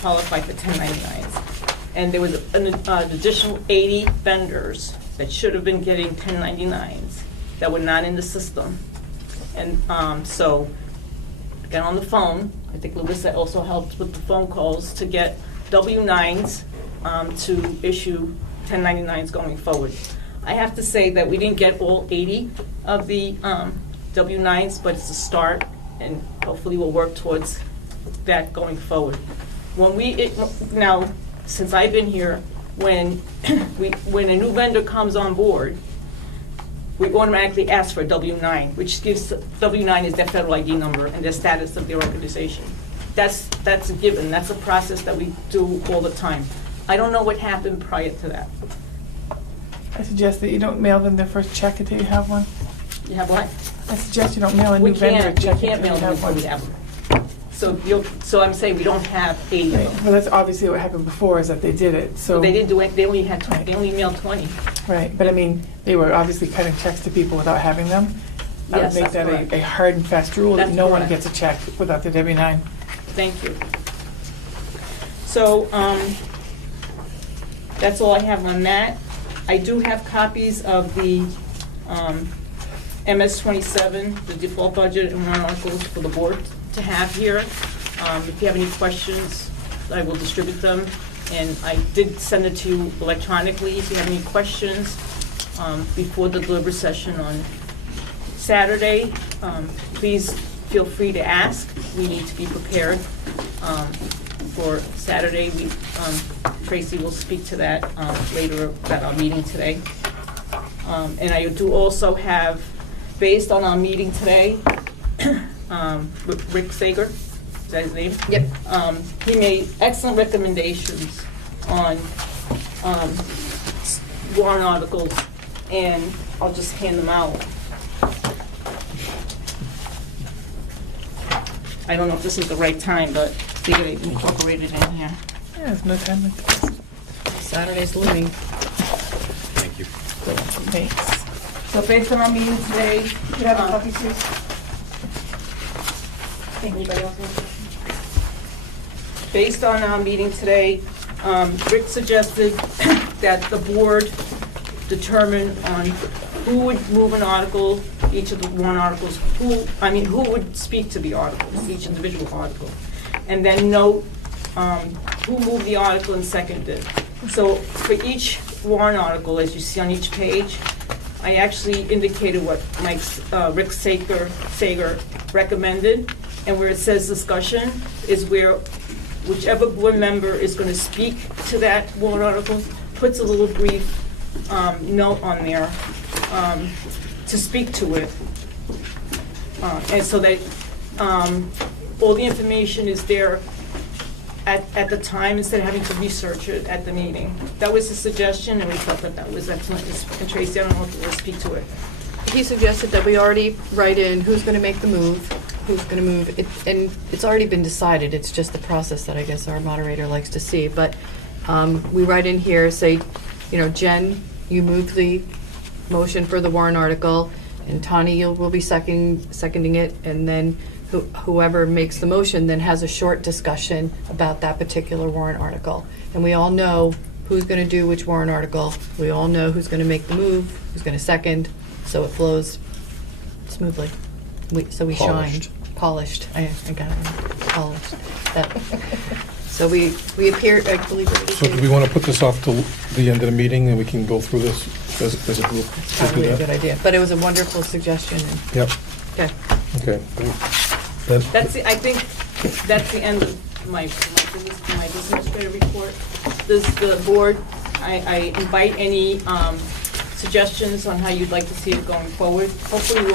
qualify for 1099s. And there was an additional 80 vendors that should have been getting 1099s that were not in the system. And so, I got on the phone. I think Larissa also helped with the phone calls to get W-9s to issue 1099s going forward. I have to say that we didn't get all 80 of the W-9s, but it's a start, and hopefully we'll work towards that going forward. Now, since I've been here, when a new vendor comes on board, we automatically ask for a W-9, which gives W-9 is their federal ID number and their status of their organization. That's a given. That's a process that we do all the time. I don't know what happened prior to that. I suggest that you don't mail them their first check until you have one. You have what? I suggest you don't mail a We new vendor a can't check mail until you them have before we one. have them. So I'm saying we don't have 80 of Right. them. Well, that's obviously what happened before, is that they did it, so. So they didn't do it, they only had 20, they only mailed 20. Right, but I mean, they were obviously cutting checks to people without having them. I would Yes, make that's that correct. a hard and fast rule, that That's no one correct. gets a check without the W-9. Thank you. So, that's all I have on that. I do have copies of the MS-27, the default budget and warrant articles for the board to have here. If you have any questions, I will distribute them. And I did send it to you electronically. If you have any questions before the deliberative session on Saturday, please feel free to ask. We need to be prepared for Saturday. Tracy will speak to that later at our meeting today. And I do also have, based on our meeting today, Rick Sager, is that his name? Yep. He made excellent recommendations on warrant articles, and I'll just hand them out. I don't know if this is the right time, but they get it incorporated in here. Yeah, there's no time like this. Saturday's looming. Thank you. Thanks. So based on our meeting today, Could I have a copy, please? anybody else have a question? Based on our meeting today, Rick suggested that the board determine on who would move an article, each of the warrant articles, who would speak to the articles, each individual article, and then note who moved the article and seconded it. So for each warrant article, as you see on each page, I actually indicated what Rick Sager recommended, and where it says discussion is where whichever board member is going to speak to that warrant article puts a little brief note on there to speak to it. And so that all the information is there at the time instead of having to research it at the meeting. That was his suggestion, and we felt that that was excellent. And Tracy, I don't know if you want to speak to it. He suggested that we already write in who's going to make the move, who's going to move, and it's already been decided. It's just the process that I guess our moderator likes to see. But we write in here, say, Jen, you move the motion for the warrant article, and Tani, you will be seconding it, and then whoever makes the motion then has a short discussion about that particular warrant article. And we all know who's going to do which warrant article. We all know who's going to make the move, who's going to second, so it flows smoothly. So we shine. Polished. I got it. Polished. So we appear, I believe. So do we want to put this off till the end of the meeting, and we can go through this as a group? Probably a good idea. But it was a wonderful suggestion. Yep. Okay. Okay. I think that's the end of my business administrator report. The board, I invite any suggestions on how you'd like to see it going forward. Hopefully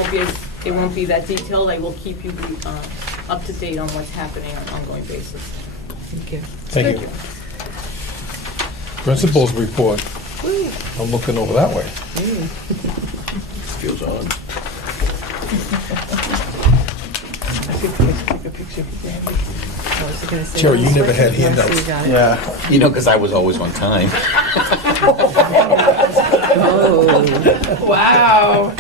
it won't be that detailed. I will keep you up to date on what's happening on an ongoing basis. Thank you. Thank you. Principals report. I'm looking over that way. Feels odd. I think we have to take a picture of Randy. I was gonna say, Jerry, you let's never write had it down so handouts. you got it. Yeah. Because I was always on time. Wow.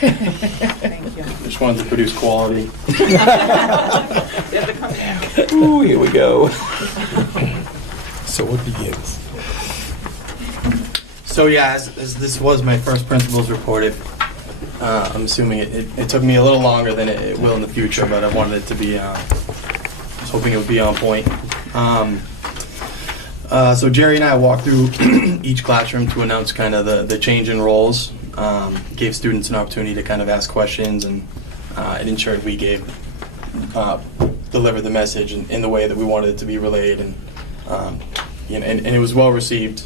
Thank you. Just wanted to produce quality. You have to come back. Ooh, here we go. So it begins. So yeah, as this was my first principals report, I'm assuming it took me a little longer than it will in the future, but I wanted it to be, I was hoping it would be on point. So Jerry and I walked through each classroom to announce kind of the change in roles, gave students an opportunity to kind of ask questions, and it ensured we delivered the message in the way that we wanted it to be relayed, and it was well received,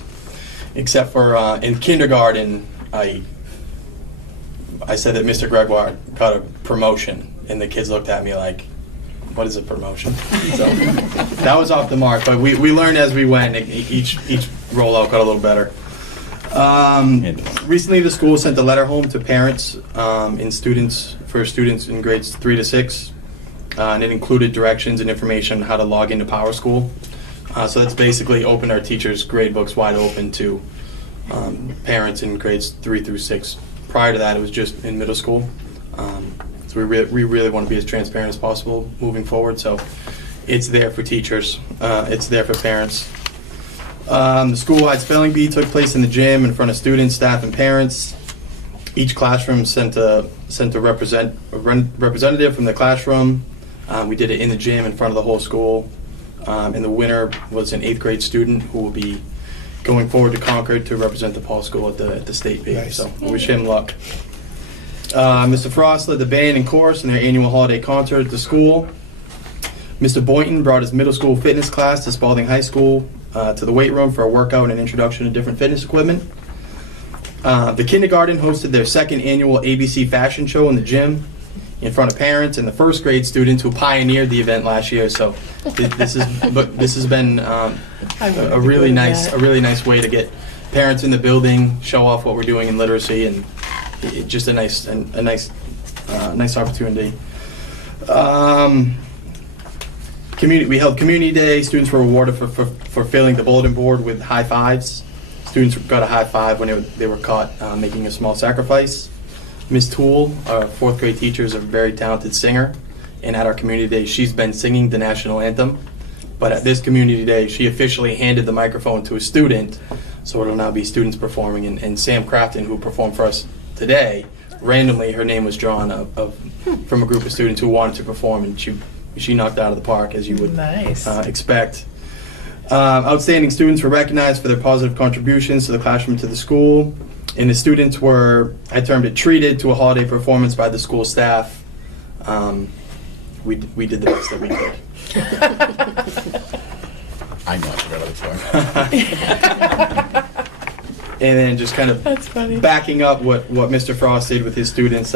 except for in kindergarten, I said that Mr. Gregoire got a promotion, and the kids looked at me like, what is a promotion? So that was off the mark, but we learned as we went. Each rollout got a little better. Recently, the school sent a letter home to parents for students in grades 3 to 6, and it included directions and information on how to log into PowerSchool. So that's basically opened our teachers' grade books wide open to parents in grades 3 through 6. Prior to that, it was just in middle school. So we really want to be as transparent as possible moving forward. So it's there for teachers. It's there for parents. The school-wide spelling bee took place in the gym in front of students, staff, and parents. Each classroom sent a representative from the classroom. We did it in the gym in front of the whole school. And the winner was an 8th grade student who will be going forward to Concord to represent the Paul School at the state meet. Nice. So we wish him luck. Mr. Frost led the band and chorus in their annual holiday concert at the school. Mr. Boynton brought his middle school fitness class to Spalding High School to the weight room for a workout and an introduction to different fitness equipment. The kindergarten hosted their 2nd annual ABC fashion show in the gym in front of parents and the 1st grade students who pioneered the event last year. So this has been a really nice way to get parents in the building, show off what we're doing in literacy, and just a nice opportunity. We held Community Day. Students were awarded for filling the bulletin board with high fives. Students got a high five when they were caught making a small sacrifice. Miss Toole, our 4th grade teacher, is a very talented singer, and at our Community Day, she's been singing the national anthem. But at this Community Day, she officially handed the microphone to a student, so it'll now be students performing. And Sam Crafton, who performed for us today, randomly her name was drawn from a group of students who wanted to perform, and she knocked it out of the park, as you would expect. Outstanding students were recognized for their positive contributions to the classroom and to the school. And the students were, I termed it, treated to a holiday performance by the school staff. We did the best that we could. I know I forgot about the And then just kind of backing up what Mr. Frost did with his students.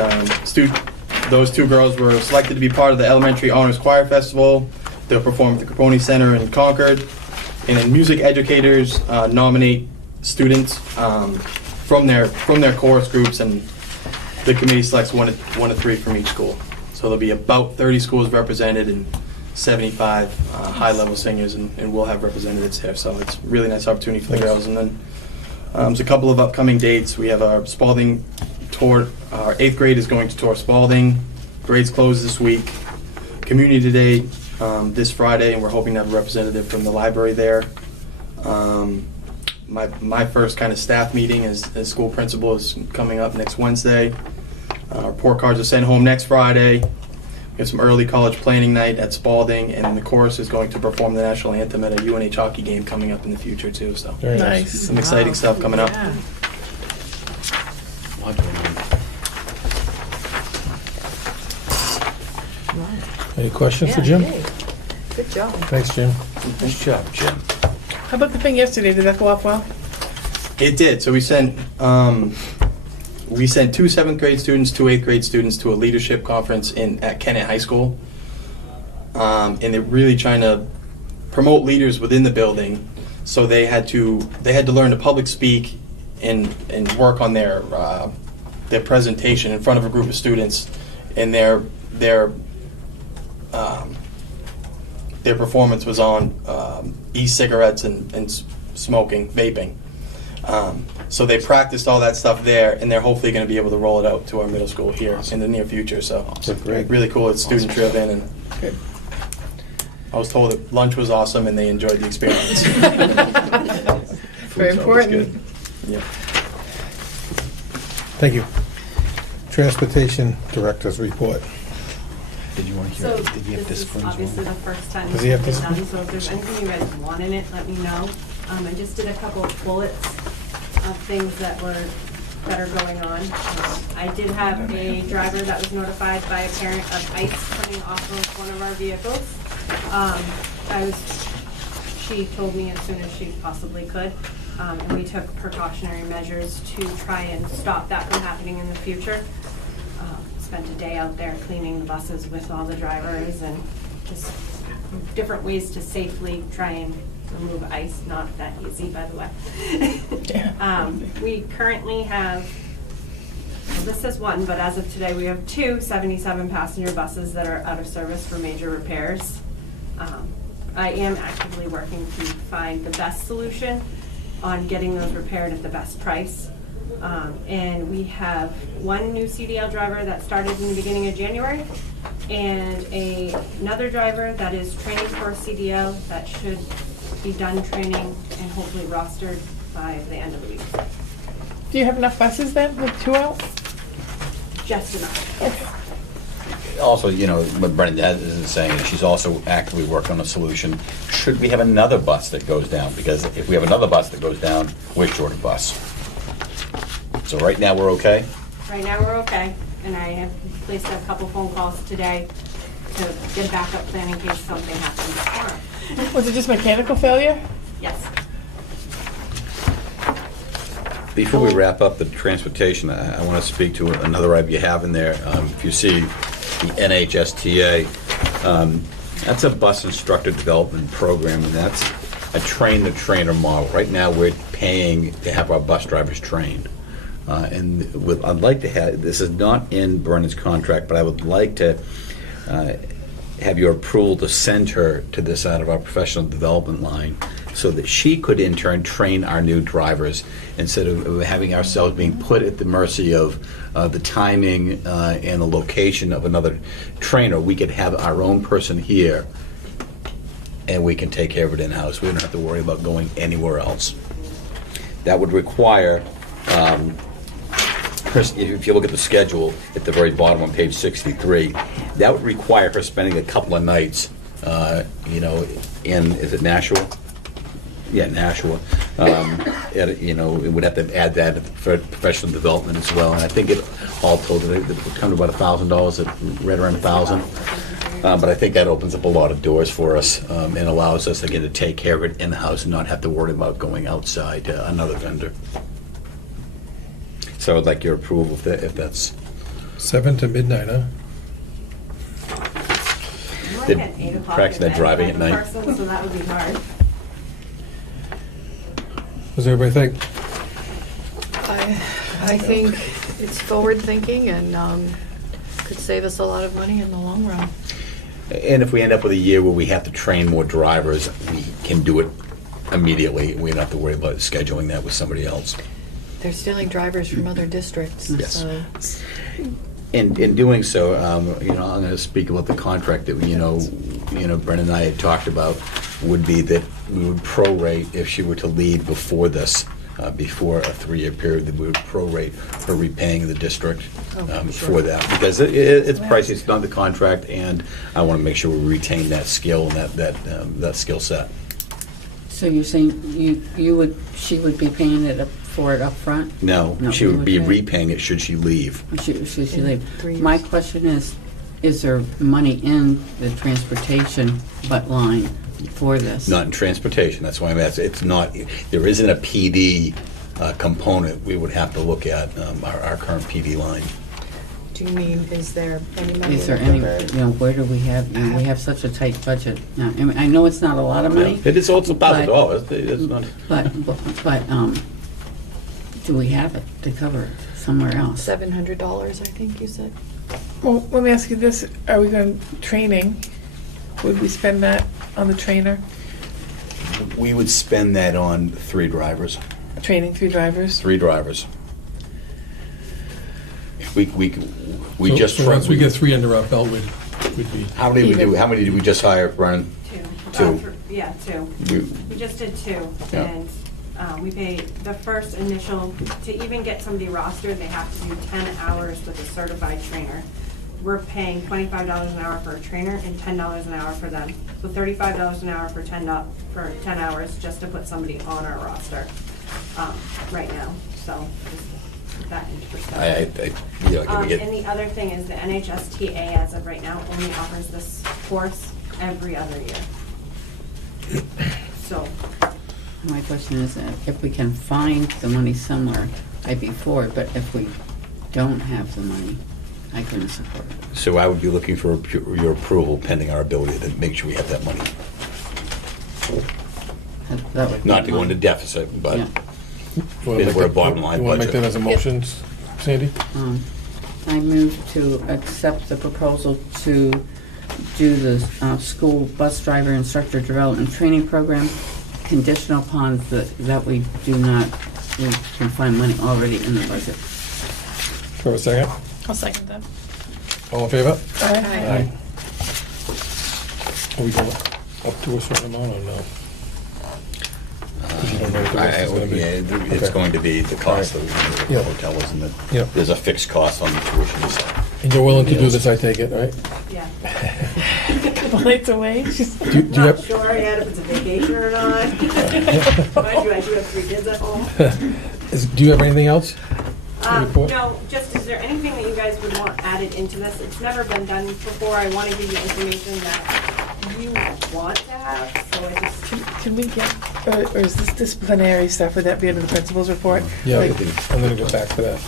Those 2 girls were selected to be part of the Elementary Honors Choir Festival. They'll perform at the Capone Center in Concord. And then music educators nominate students from their chorus groups, and the committee selects one to 3 from each school. So there'll be about 30 schools represented and 75 high-level singers, and we'll have representatives there. So it's a really nice opportunity for the girls. And then there's a couple of upcoming dates. We have our Spalding tour. Our 8th grade is going to tour Spalding. Grades close this week. Community Day this Friday, and we're hoping to have a representative from the library there. My first kind of staff meeting as school principal is coming up next Wednesday. Report cards are sent home next Friday. We have some early college planning night at Spalding, and the chorus is going to perform the national anthem at a UNH hockey game coming up in the future too. So Very nice. some exciting stuff coming up. Yeah. Any questions for Jim? Yay. Good job. Thanks, Jim. Nice job, Jim. How about the thing yesterday? Did that go off well? It did. So we sent 2 7th grade students, 2 8th grade students to a leadership conference at Kennett High School, and they're really trying to promote leaders within the building. So they had to learn to public speak and work on their presentation in front of a group of students, and their performance was on e-cigarettes and smoking, vaping. So they practiced all that stuff there, and they're hopefully going to be able to roll it out to our middle school here in the near future. So Great. really cool. It's student driven, and Good. I was told that lunch was awesome and they enjoyed the experience. Very important. Yep. Thank you. Transportation Director's Report. Did you want to So hear? Did you have this is disciplines? obviously the first time Does he have it's been done, discipline? so if there's anything you guys want in it, let me know. I just did a couple of bullets of things that are going on. I did have a driver that was notified by a parent of ice coming off of one of our vehicles. She told me as soon as she possibly could, and we took precautionary measures to try and stop that from happening in the future. Spent a day out there cleaning the buses with all the drivers and just different ways to safely try and remove ice. Not that easy, by the way. We currently have, well, this says one, but as of today, we have 2 77-passenger buses that are out of service for major repairs. I am actively working to find the best solution on getting those repaired at the best price. And we have 1 new CDL driver that started in the beginning of January, and another driver that is training for a CDL that should be done training and hopefully rostered by the end of the week. Do you have enough buses then with 2 out? Just enough. Okay. also, you know, what Brenda is saying, is she's also actively working on a solution. Should we have another bus that goes down? Because if we have another bus that goes down, we're short a bus. So right now, we're okay? Right now, we're okay, and I have placed a couple phone calls today to get a backup plan in case something happens tomorrow. Was it just mechanical failure? Yes. Before we wrap up the transportation, I want to speak to another item you have in there. If you see the NHSTA, that's a bus instructor development program, and that's a train-the-trainer model. Right now, we're paying to have our bus drivers trained. I'd like to have, this is not in Brenna's contract, but I would like to have your approval to send her to this out of our professional development line so that she could in turn train our new drivers instead of having ourselves being put at the mercy of the timing and the location of another trainer. We could have our own person here and we can take care of it in-house. We don't have to worry about going anywhere else. That would require, if you look at the schedule at the very bottom on page 63, that would require her spending a couple of nights, is it Nashua? Yeah, Nashua. It would have to add that for professional development as well. And I think it all told it would come to about $1,000, right around $1,000. But I think that opens up a lot of doors for us and allows us again to take care of it in the house and not have to worry about going outside to another vendor. So I would like your approval if that's 7 to midnight, huh? I'm Did- like at 8 o'clock practice that bed driving type at of night. person, so that would be hard. What does everybody think? I think it's forward thinking and could save us a lot of money in the long run. And if we end up with a year where we have to train more drivers, we can do it immediately. We don't have to worry about scheduling that with somebody else. They're stealing drivers from other districts, Yes. so. In doing so, I'm going to speak about the contract that Brendan and I had talked about. Would be that we would prorate if she were to leave before this, before a 3-year period. That we would prorate her repaying the district for that because it's pricey. It's not the contract, and I want to make sure we retain that skill and that skill set. So you're saying she would be paying for it up front? No, she would be repaying it should she leave. Should she leave? 3 years. My question is there money in the transportation line for this? Not in transportation. That's why I'm asking. It's not. There isn't a PD component. We would have to look at our current PD line. Do you mean, is there any money? Is there left any, over? where do we have, we have such a tight budget now. I mean, I know it's not a lot of money. It is also $1,000. It's not. But do we have it to cover it somewhere else? $700, I think you said. Well, let me ask you this, are we going training? Would we spend that on the trainer? We would spend that on 3 drivers. Training 3 drivers? 3 drivers. We So- just so once we get 3 under our belt, we'd be. How many we do? How many did we just hire, Brian? 2. 2. Yeah, 2. We just did 2, Yeah. and we paid the first initial, to even get somebody rostered, they have to do 10 hours with a certified trainer. We're paying $25 an hour for a trainer and $10 an hour for them. So $35 an hour for 10 hours just to put somebody on our roster right now. So just put that into perspective. And And the other thing is the NHSTA as of right now only offers this course every other year. So. My question is if we can find the money somewhere, I'd be for it, but if we don't have the money, I couldn't support it. So I would be looking for your approval pending our ability to make sure we have that money. That would be Not to go my- into deficit, but Yeah. we're a bottom line You want to make budget. that as a motion, Sandy? I move to accept the proposal to do the school bus driver instructor development training program conditional upon that we can find money already in the budget. For a second? I'll second that. All in favor? Aye. Are we going up to a certain amount or no? 'Cause you don't know what the rest is gonna be. It's Okay. going to be the cost of the Yeah. hotel, isn't it? Yeah. There's a fixed cost on the tuition side. And you're willing to do this, I take it, right? Yeah. Lights away. Do you Not have, sure yet if it's a vacation or not. Mind you, I do have 3 kids at home. do you have anything else? to report? No, just, is there anything that you guys would want added into this? It's never been done before. I want to give you information that you want to have, so I just. Can we get, or is this disciplinary stuff, would that be under the principal's report? Yeah, Like, I'm gonna go back to that.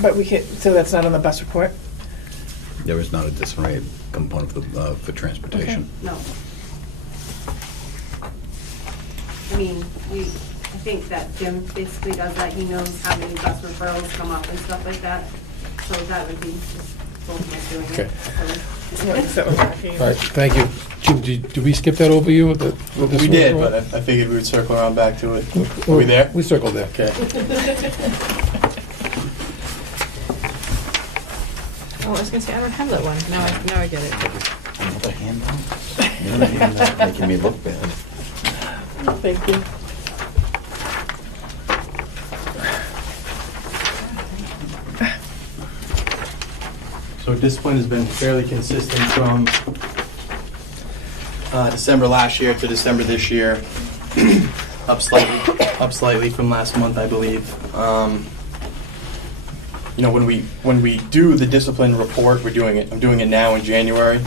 but we can, so that's not on the bus report? There is not a disciplinary component for transportation. No. I mean, I think that Jim basically does that. He knows how many bus referrals come up and stuff like that. So that would be just both of us doing Okay. it. So we're talking- All right, thank you. Jim, did we skip that over you with the? with this We did, one? but I figured we would circle around back to it. Are we there? We circled there. Okay. Oh, I was gonna say, I don't have that one. Now I get it. Another handout? Another handout making me look bad. Thank you. So discipline has been fairly consistent from December last year to December this year. Up slightly from last month, I believe. You know, when we do the discipline report, I'm doing it now in January.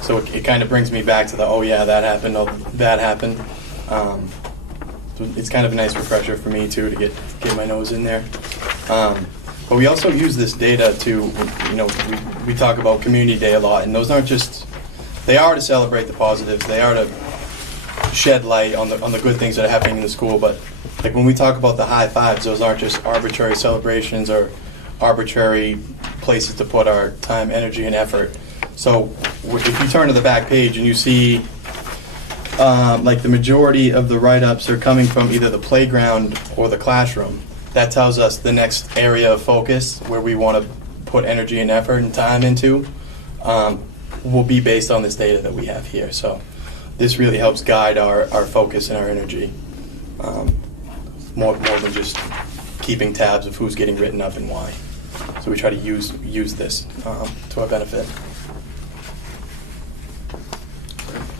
So it kind of brings me back to oh yeah, that happened, oh, that happened. So it's kind of a nice refresher for me too, to get my nose in there. But we also use this data to, you know, we talk about Community Day a lot, and those aren't just, they are to celebrate the positives, they are to shed light on the good things that are happening in the school, but like when we talk about the high fives, those aren't just arbitrary celebrations or arbitrary places to put our time, energy, and effort. So if you turn to the back page and you see like the majority of the write-ups are coming from either the playground or the classroom, that tells us the next area of focus where we want to put energy and effort and time into will be based on this data that we have here. So this really helps guide our focus and our energy more than just keeping tabs of who's getting written up and why. So we try to use this to our benefit.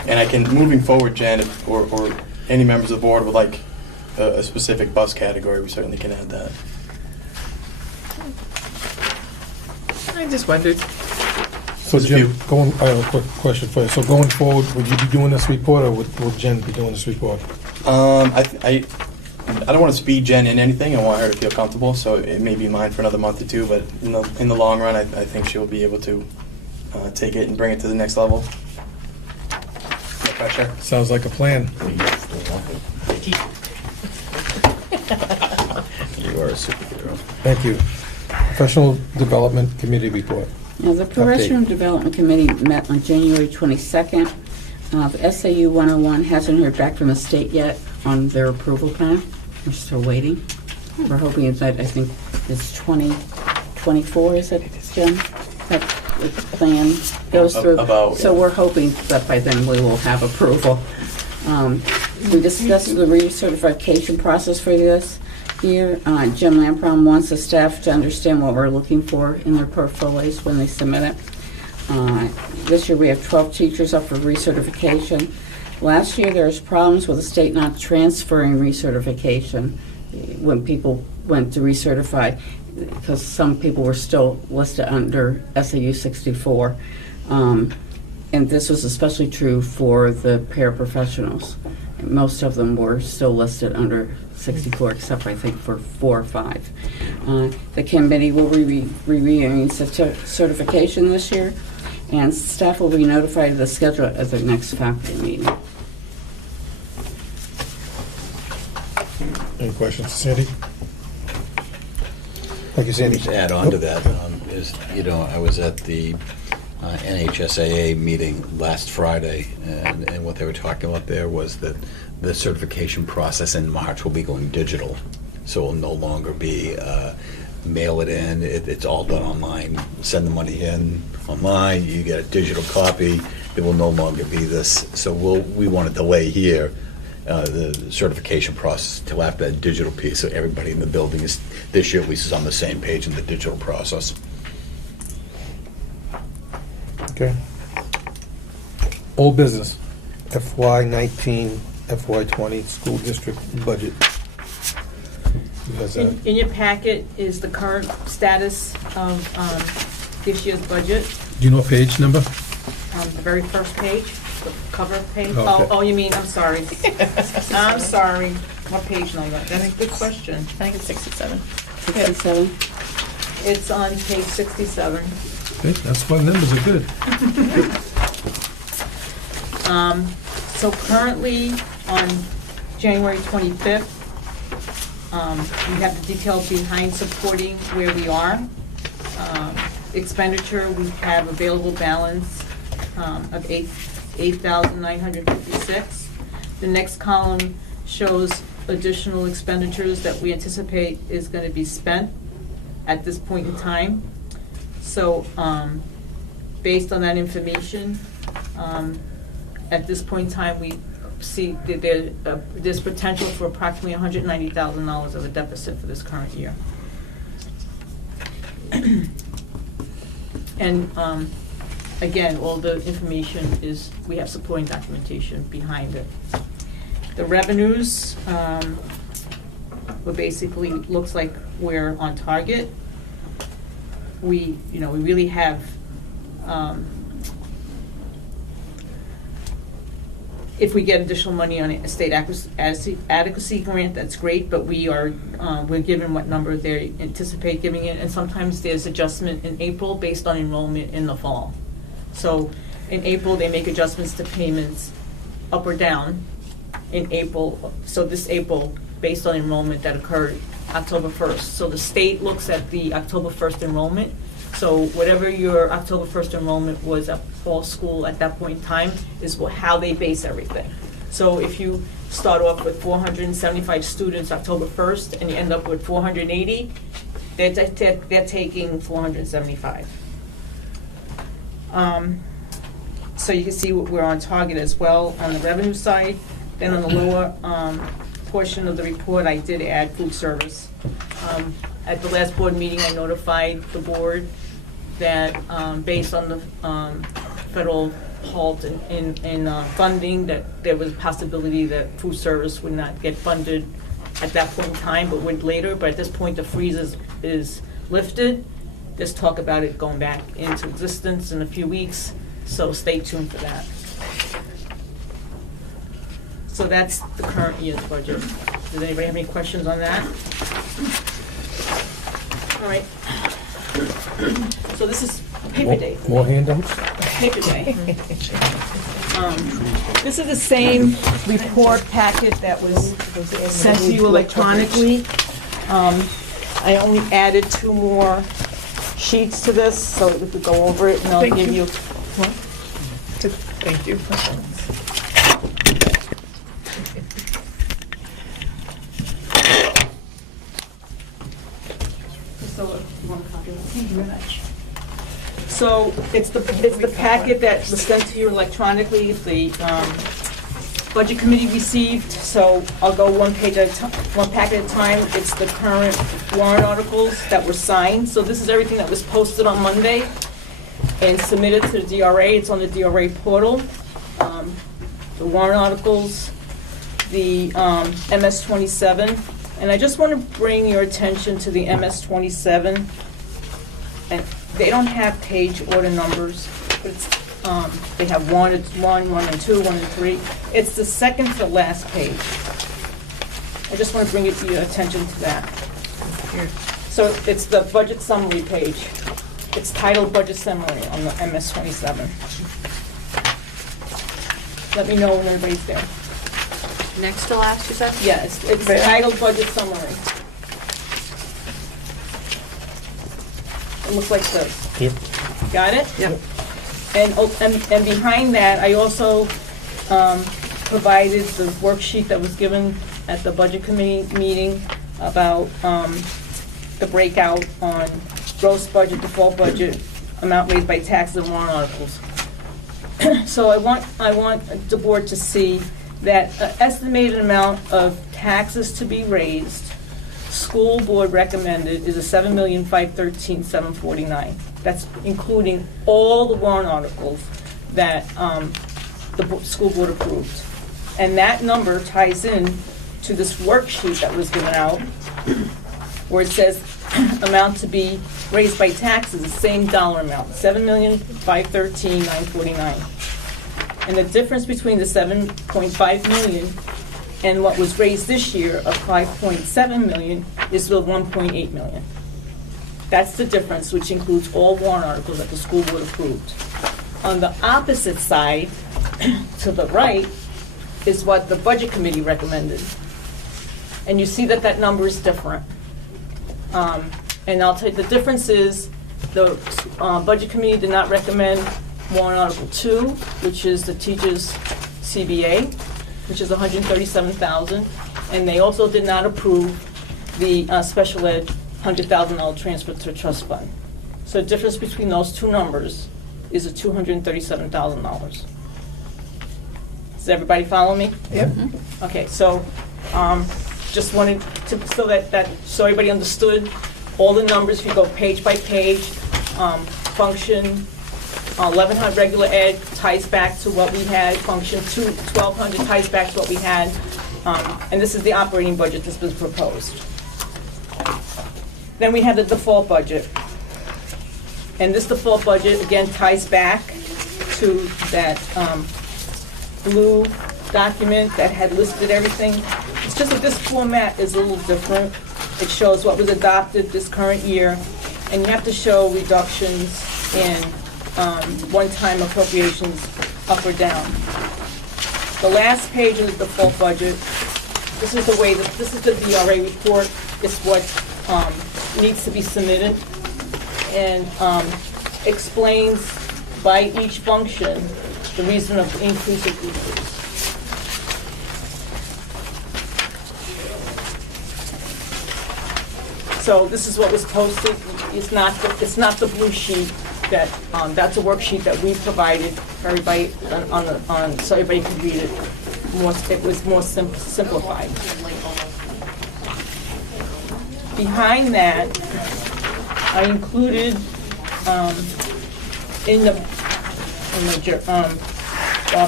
And I can, moving forward, Jen, or any members of the board would like a specific bus category, we certainly can add that. I just wondered. So There's a Jim, few. I have a quick question for you. So going forward, would you be doing this report, or would Jen be doing this report? I don't want to speed Jen in anything. I want her to feel comfortable, so it may be mine for another month or two, but in the long run, I think she'll be able to take it and bring it to the next level. No pressure. Sounds like a plan. You are a superhero. Thank you. Professional Development Committee report. Now, the Professional Development Committee met on January 22nd. SAU 101 hasn't heard back from the state yet on their approval plan. We're still waiting. We're hoping that, I think it's 2024, is it, Jim? That the plan goes through. So we're hoping that by then we will have approval. We discussed the recertification process for this year. Jim Lampron wants the staff to understand what we're looking for in their portfolios when they submit it. This year we have 12 teachers up for recertification. Last year there was problems with the state not transferring recertification when people went to recertify, because some people were still listed under SAU 64. And this was especially true for the paraprofessionals. Most of them were still listed under 64, except I think for 4 or 5. The committee will review certification this year, and staff will be notified of the schedule at the next faculty meeting. Any questions, Sandy? Thank you, Sandy. Just to add on to that, I was at the NHSAA meeting last Friday, and what they were talking about there was that the certification process in March will be going digital. So it will no longer be mail it in, it's all done online. Send the money in online, you get a digital copy. It will no longer be this. So we want to delay here the certification process till after that digital piece, so everybody in the building is, this year at least, is on the same page in the digital process. Okay. Old business, FY19, FY20 school district budget. You guys, In your packet is the current status of this year's budget. do you know page number? On the very first page, the cover page. Oh, okay. Oh, you mean, I'm sorry. I'm sorry. What page number? That's a good question. I think it's 67. 67. It's on page 67. Okay, that's why numbers are good. So currently, on January 25th, we have the details behind supporting where we are. Expenditure, we have available balance of $8,956. The next column shows additional expenditures that we anticipate is going to be spent at this point in time. So, based on that information, at this point in time, we see that there's potential for approximately $190,000 of a deficit for this current year. And again, all the information is, we have supporting documentation behind it. The revenues, basically looks like we're on target. We really have, if we get additional money on a state adequacy grant, that's great, but we're given what number they anticipate giving it, and sometimes there's adjustment in April based on enrollment in the fall. So in April, they make adjustments to payments up or down in April. So this April, based on enrollment that occurred October 1st. So the state looks at the October 1st enrollment. So whatever your October 1st enrollment was at fall school at that point in time is how they base everything. So if you start off with 475 students October 1st and you end up with 480, they're taking 475. So you can see we're on target as well on the revenue side. Then on the lower portion of the report, I did add food service. At the last board meeting, I notified the board that based on the federal halt in funding, that there was a possibility that food service would not get funded at that point in time, but would later. But at this point, the freeze is lifted. There's talk about it going back into existence in a few weeks, so stay tuned for that. So that's the current year's budget. Does anybody have any questions on that? All right. So this is paper day. More handouts? Paper day. This is the same report packet that was sent to you electronically. I only added 2 more sheets to this, so we could go over it, and I'll Thank give you. you. Thank you. Thank you very much. So it's the packet that was sent to you electronically, the Budget Committee received. So I'll go one packet at a time. It's the current warrant articles that were signed. So this is everything that was posted on Monday and submitted to the DRA. It's on the DRA portal. The warrant articles, the MS-27. And I just want to bring your attention to the MS-27. And they don't have page order numbers, but it's, they have 1, it's 1, 1 and 2, 1 and 3. It's the second to last page. I just want to bring your attention to that. So it's the budget summary page. It's titled Budget Summary on the MS-27. Let me know when everybody's there. Next to last, you said? Yeah, it's titled Budget Summary. It looks like this. Yep. Got it? Yep. And behind that, I also provided the worksheet that was given at the Budget Committee meeting about the breakout on gross budget, default budget, amount raised by taxes and warrant articles. So I want the board to see that estimated amount of taxes to be raised school board recommended is a $7,513,749. That's including all the warrant articles that school board approved. And that number ties in to this worksheet that was given out, where it says amount to be raised by taxes, the same dollar amount, $7,513,949. And the difference between the 7.5 million and what was raised this year of 5.7 million is the 1.8 million. That's the difference, which includes all warrant articles that the school board approved. On the opposite side, to the right, is what the budget committee recommended. And you see that that number is different. And I'll tell you, the difference is the budget committee did not recommend warrant article 2, which is the teachers' CBA, which is $137,000, and they also did not approve the special ed $100,000 transfer to trust fund. So the difference between those two numbers is a $237,000. Does everybody follow me? Yep. Okay, so just wanted to, so everybody understood all the numbers. If you go page by page, function 1100 regular ed ties back to what we had. Function 1200 ties back to what we had. And this is the operating budget that's been proposed. Then we have the default budget. And this default budget, again, ties back to that blue document that had listed everything. It's just that this format is a little different. It shows what was adopted this current year, and you have to show reductions in one-time appropriations up or down. The last page of the default budget, this is the way that this is the DRA report. It's what needs to be submitted, and explains by each function the reason of the increase or decrease. So this is what was posted. It's not the blue sheet that that's a worksheet that we provided for everybody so everybody could read it. It was more simplified. Behind that, I included Bob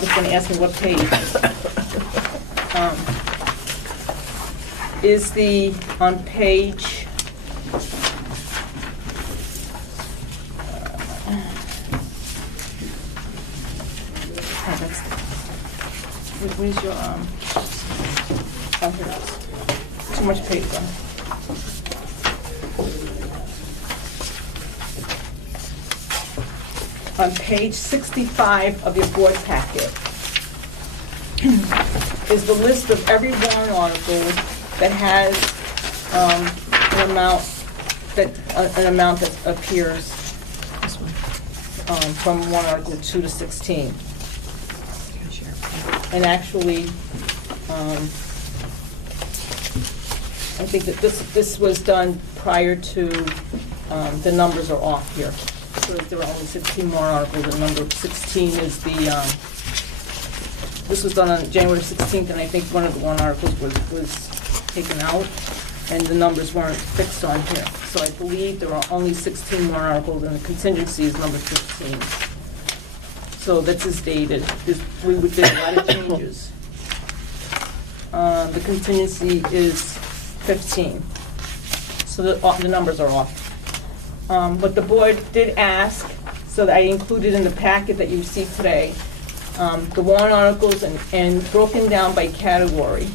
is going to ask me what page. Is on page. Where's your oh, here it is. Too much paper. On page 65 of your board packet is the list of every warrant article that has an amount that appears from warrant article 2 to 16. And actually, I think that this was done prior to the numbers are off here. So there are only 16 more articles, and number 16 is this was done on January 16th, and I think one of the warrant articles was taken out, and the numbers weren't fixed on here. So I believe there are only 16 warrant articles, and the contingency is number 15. So this is dated. We did a lot of changes. The contingency is 15. So the numbers are off. But the board did ask, so that I included in the packet that you received today, the warrant articles and broken down by category.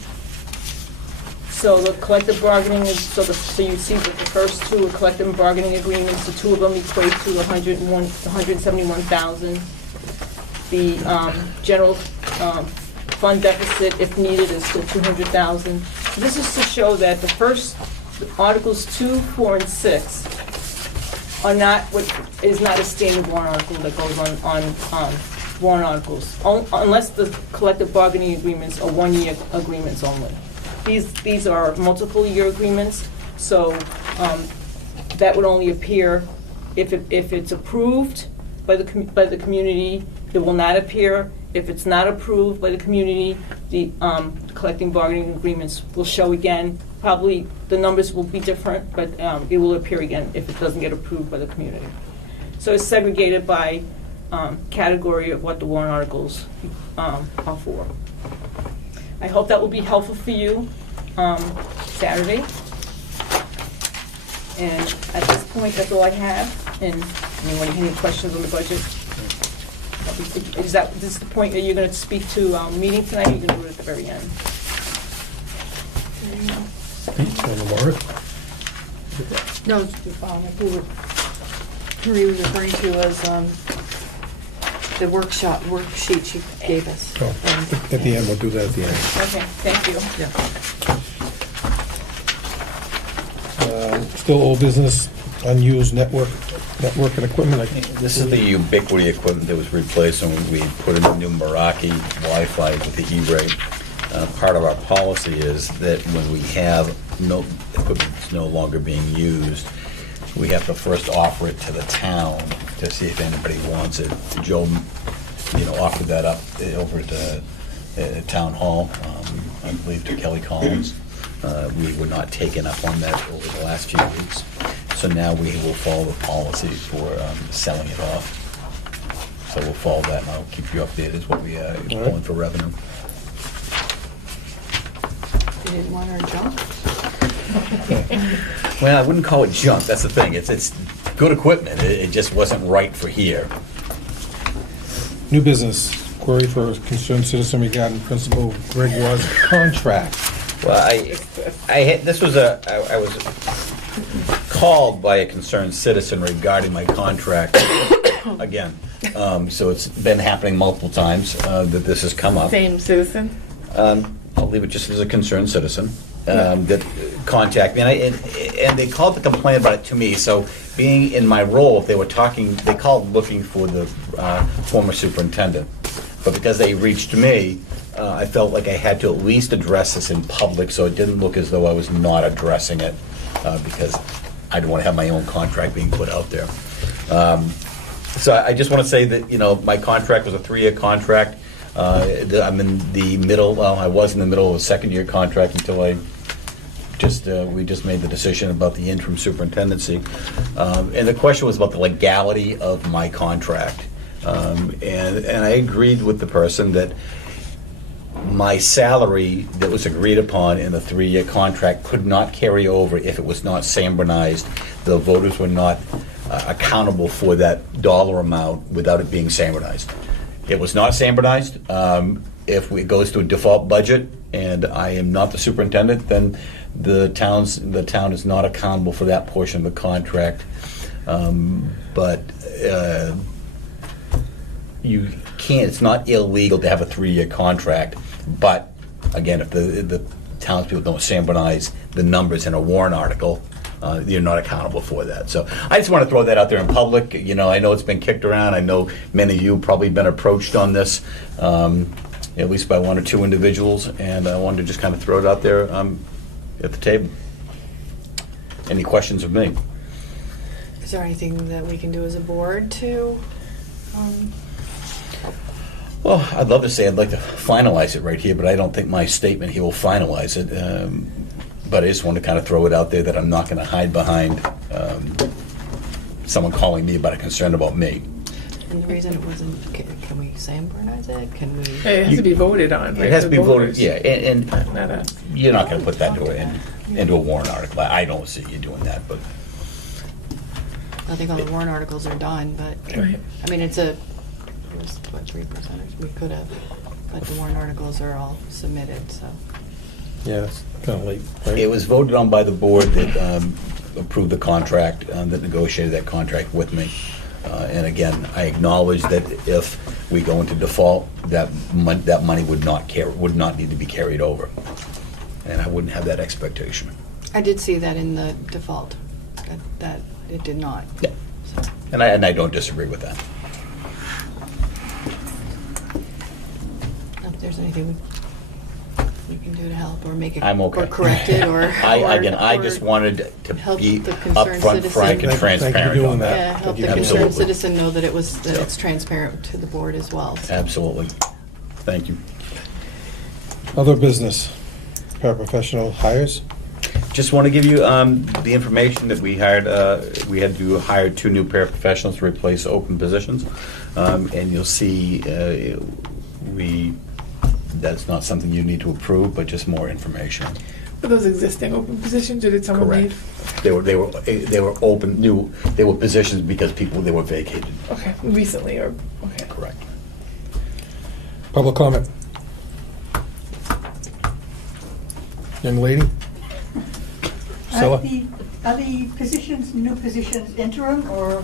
So the collective bargaining is, so you see that the first two are collective bargaining agreements. The two of them equate to $171,000. The general fund deficit, if needed, is to $200,000. This is to show that the first articles 2, 4, and 6 are is not a standard warrant article that goes on warrant articles, unless the collective bargaining agreements are 1-year agreements only. These are multiple year agreements, so that would only appear if it's approved by the community. It will not appear. If it's not approved by the community, the collective bargaining agreements will show again probably the numbers will be different, but it will appear again if it doesn't get approved by the community. So it's segregated by category of what the warrant articles are for. I hope that will be helpful for you Saturday. And at this point, that's all I have. And anyone have any questions on the budget? Is this the point that you're going to speak to meeting tonight? Or you're going to do it at the very end? On the warrant? No, Marie was referring to was the worksheet she gave us. Oh, at the end, we'll do that at the end. Okay, thank you. Still old business, unused network and equipment. This is the Ubiquity equipment that was replaced when we put in the new Meraki Wi-Fi with the E-rate. Part of our policy is that when we have no equipment that's no longer being used, we have to first offer it to the town to see if anybody wants it. Joe, offered that up over at Town Hall, I believe to Kelly Collins. We were not taken up on that over the last few weeks. So now we will follow the policy for selling it off. So we'll follow that, and I'll keep you updated as what we are pulling for revenue. You didn't want our junk? Well, I wouldn't call it junk. That's the thing. It's good equipment. It just wasn't right for here. New business, query for a concerned citizen regarding Principal Gregoire's contract. Well, I was called by a concerned citizen regarding my contract again. So it's been happening multiple times that this has come up. Same citizen? I'll leave it just as a concerned citizen that contact me, and they called to complain about it to me. So being in my role, if they were talking, they called looking for the former superintendent. But because they reached me, I felt like I had to at least address this in public, so it didn't look as though I was not addressing it, because I didn't want to have my own contract being put out there. So I just want to say that, my contract was a 3-year contract. I'm in the middle, I was in the middle of a second-year contract until we just made the decision about the interim superintendency. And the question was about the legality of my contract. And I agreed with the person that my salary that was agreed upon in the 3-year contract could not carry over if it was not Sanbornized. The voters were not accountable for that dollar amount without it being Sanbornized. It was not Sanbornized. If it goes to a default budget and I am not the superintendent, then the town is not accountable for that portion of the contract. But you can't. It's not illegal to have a 3-year contract. But again, if the townspeople don't Sanbornize the numbers in a warrant article, you're not accountable for that. So I just want to throw that out there in public. I know it's been kicked around. I know many of you have probably been approached on this, at least by 1 or 2 individuals, and I wanted to just kind of throw it out there at the table. Any questions of me? Is there anything that we can do as a board to help? Well, I'd love to say I'd like to finalize it right here, but I don't think my statement here will finalize it. But I just want to kind of throw it out there that I'm not going to hide behind someone calling me about a concern about me. And the reason it wasn't, can we Sanbornize it? Can we? It has to be voted on, right? It has to The be voted, voters. yeah, and Not us. you're not going to put that into a warrant article. I don't see you doing that, but I think all the warrant articles are done, but, Right. I mean, it was, 3%? We could have, but the warrant articles are all submitted, so. Yeah, it's kind of late, right? it was voted on by the board that approved the contract, that negotiated that contract with me. And again, I acknowledge that if we go into default, that money would not need to be carried over, and I wouldn't have that expectation. I did see that in the default, that it did not. Yeah, So, and I don't disagree with that. if there's anything we can do to help or make it. I'm okay. Or correct it or. I or just wanted to help be the concerned upfront, citizen. frank, and Thank you for transparent doing on that. that. Yeah, help the Absolutely. concerned citizen know that it's transparent to the board as well. So. Absolutely. Thank you. Other business, paraprofessional hires. Just want to give you the information that we hired. We had to hire 2 new paraprofessionals to replace open positions, and you'll see that's not something you need to approve, but just more information. Were those existing open positions, or did someone Correct. leave? They were open new. They were positions because they were vacated. Okay, recently, or, okay. Correct. Public comment. Young lady? Priscilla? Are the positions, new positions interim, or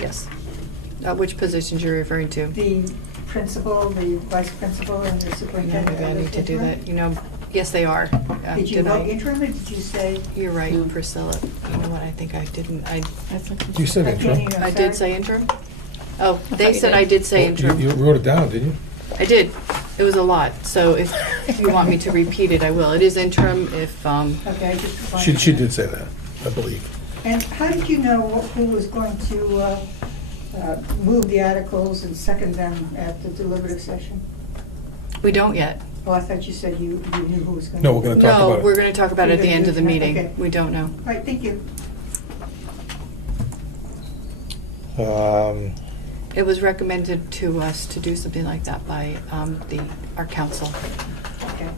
Yes. Which positions you're referring to? the principal, the vice principal, and the Yeah, superintendent? maybe I are they need to do interim? that. yes, they are. Did you Did vote I? interim, or did you say? You're right, No. Priscilla. You know what, I think I didn't, You said I it, can't Joe. hear, I'm I did sorry. say interim? Oh, they said I did say interim. You wrote it down, didn't you? I did. It was a lot, so if you want me to repeat it, I will. It is interim if, Okay, I just wanted She to- did say that, I believe. And how did you know who was going to move the articles and second them at the deliberative session? we don't yet. Oh, I thought you said you knew who was going to. No, we're going to talk No, about it. we're going to talk about it at the end of the Okay. meeting. We don't know. All right, thank you. It was recommended to us to do something like that by our council. Okay.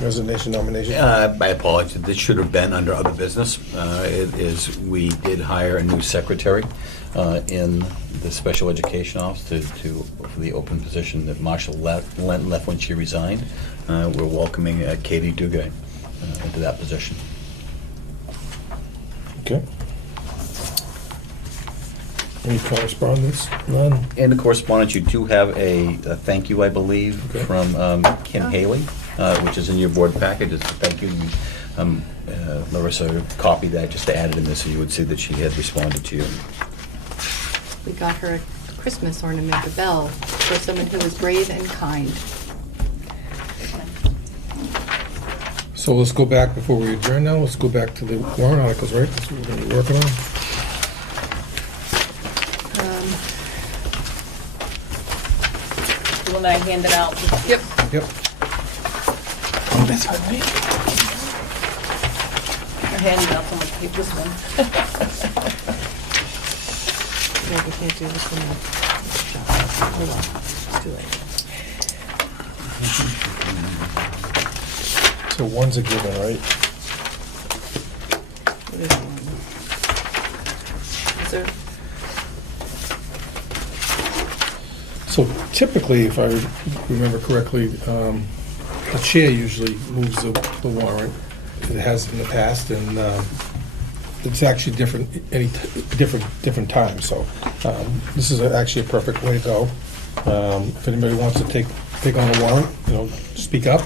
Resignation, nomination. I apologize. This should have been under other business. We did hire a new secretary in the special education office for the open position that Marshall left when she resigned. We're welcoming Katie Duguay into that position. Okay. Any correspondence? None? In the correspondence, you do have a thank you, I believe, Okay. from Kim Haley, which is in your board package. It's a thank you. Larissa copied that just to add it in there so you would see that she had responded to you. We got her a Christmas ornament, a bell, for someone who was brave and kind. So let's go back, before we adjourn now, let's go back to the warrant articles, right? That's what we're going to be working on. The one that I handed out. Yep. Yep. Oh, that's one, right? I handed out so much paper, this one. No, we can't do this one now. Hold on, it's too late. So one's a given, right? What is one? Is there? So typically, if I remember correctly, the chair usually moves the warrant. It has in the past, and it's actually different different times. So this is actually a perfect way to go. If anybody wants to take on a warrant, speak up.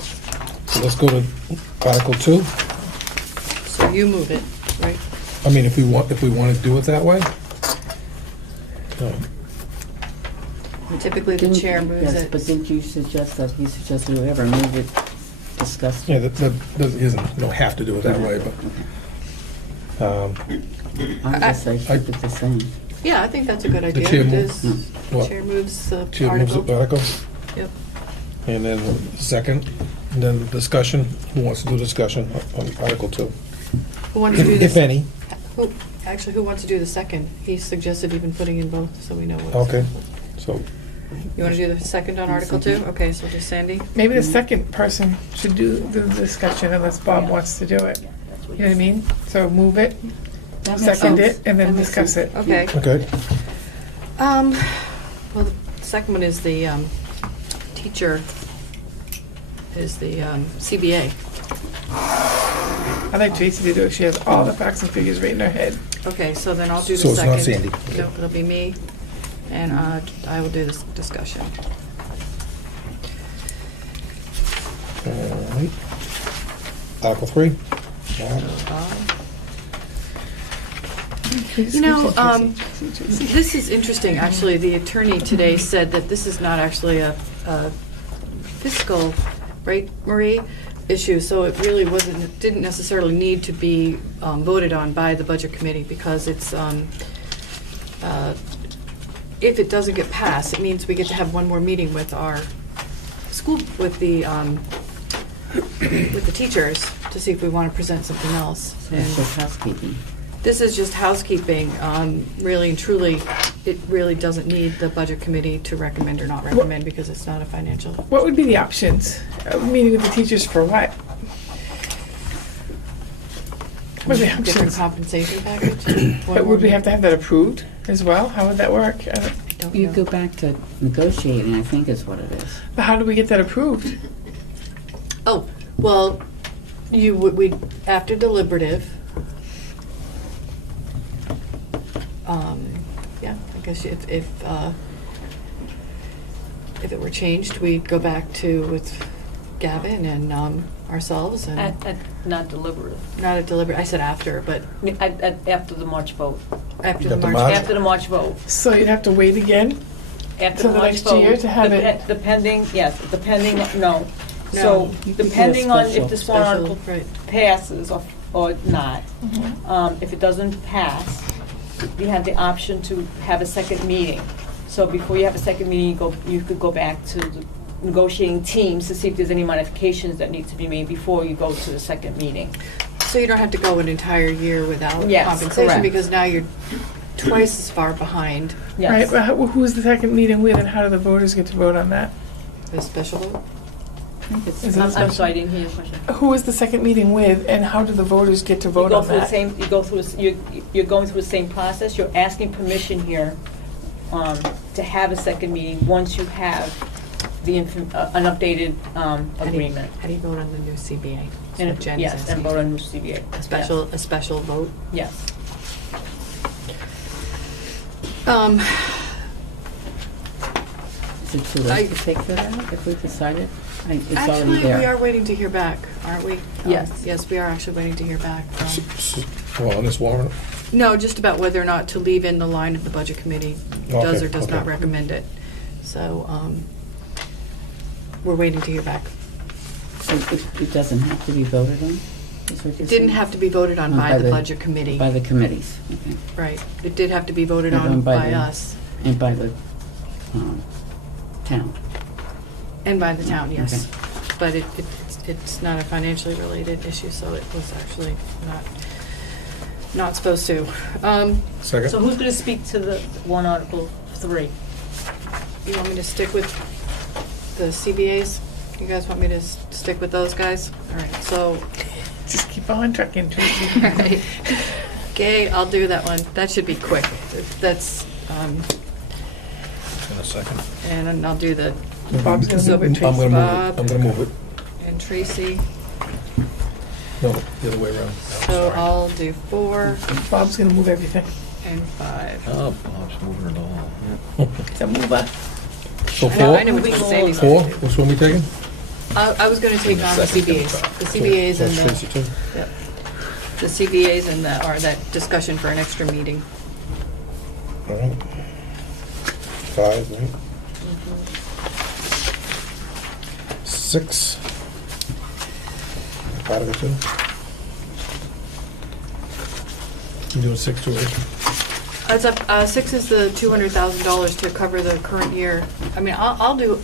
So let's go to Article 2. So you move it, right? I mean, if we want to do it that way. Typically, the chair moves Yes, it. but didn't you suggest that he suggested whoever move it, discuss? Yeah, that isn't. You don't have to do it that way, but. I just say keep it the same. Yeah, I think that's a good idea. chair It moves- is- What? Chair moves the Chair moves article. the article, Yep. and then second, and then discussion. Who wants to do discussion on Article 2? Who wants to do If this? any. Who wants to do the second? He suggested even putting in both, so we know what. Okay, so, You want to do the second on Article 2? Okay, so we'll do Sandy. Maybe the second person should do the discussion unless Bob wants to do it. You know what I mean? So move it, That makes second sense. it, and then That makes discuss sense. it. Okay. okay. Well, the second one is the teacher, is the CBA. I'd like Tracy to do it. She has all the facts and figures right in her head. Okay, so then I'll do the So it's second. not Sandy. No, it'll be me, and I will do this discussion. All right. Article 3. You know, this is interesting, actually. The attorney today said that this is not actually a fiscal, right, Marie, issue, so it really didn't necessarily need to be voted on by the Budget Committee, because it's, if it doesn't get passed, it means we get to have one more meeting with our school, with the teachers to see if we want to present something else. So it's just housekeeping. This is just housekeeping. Really and truly, it really doesn't need the budget committee to recommend or not recommend because it's not a financial. What would be the options? Meeting with the teachers for what? What are the Different options? compensation package. But would we have to have that approved as well? How would that work? Don't You know. go back to negotiating, I think is what it is. But how do we get that approved? Oh, well, we after deliberative. Yeah, I guess if it were changed, we'd go back to with Gavin and ourselves and At not deliberative. not a deliberate. I said after, but After the March vote. after Got the the March. March? After the March vote. So you'd have to wait again? After Till the the March next vote. year to have it- Depending, yes, depending, no. No. So You could do a depending on special- if this warrant Special, article right. passes or not, if it doesn't pass, you have the option to have a second meeting. So before you have a second meeting, you could go back to the negotiating teams to see if there's any modifications that need to be made before you go to the second meeting. So you don't have to go an entire year without Yes, compensation correct. because now you're twice as far behind Right, Yes. but who's the second meeting with and how do the voters get to vote on that? the special vote. I think it's Is it a I'm special- sorry, I didn't hear your question. Who is the second meeting with and how do the voters get to You vote go on through the that? same, you go through, you're going through the same process, you're asking permission here to have a second meeting once you have an updated agreement. How do you vote on the new CBA? That's And what Jen is yes, and asking. vote on new CBA. A special vote. Yes. Is it too late to take that out if we decided? It's already Actually, there. we are waiting to hear back, aren't we? Yes. Yes, we are actually waiting to hear back from, Well, on this warrant? no, just about whether or not to leave in the line if the budget committee does Okay, or does not okay. recommend it. So, we're waiting to hear back. So it doesn't have to be voted on? Is what you're It didn't saying? have to be voted on Oh, by the budget committee. By the committees, okay. Right. It did have to be voted Voted on by by the- us And by the town. and by the town, yes. Okay. But it's not a financially related issue, so it was actually not supposed to. So Second? who's going to speak to the warrant article 3? You want me to stick with the CBAs? You guys want me to stick with those guys? All right, so, Just keep on trucking, Tracy. all right. Okay, I'll do that one. That should be quick. That's, In a second. and then I'll do the, Bob's gonna So move it, I'm Tracy. gonna move Bob. it. I'm gonna move it. and Tracy. No, the other way around. No, So sorry. I'll do 4 Bob's gonna move everything. and 5. Oh, Bob's moving it all. It's a mover. So I know four? which one Sandy's Four? gonna do. Which one we taking? I was going to take on the CBAs. The CBAs and That's Tracy the, too. yep. The CBAs and that discussion for an extra meeting. All right. 5, right? 6. Part of it too. You doing 6 too, right? It's up, 6 is the $200,000 to cover the current year. I mean, I'll do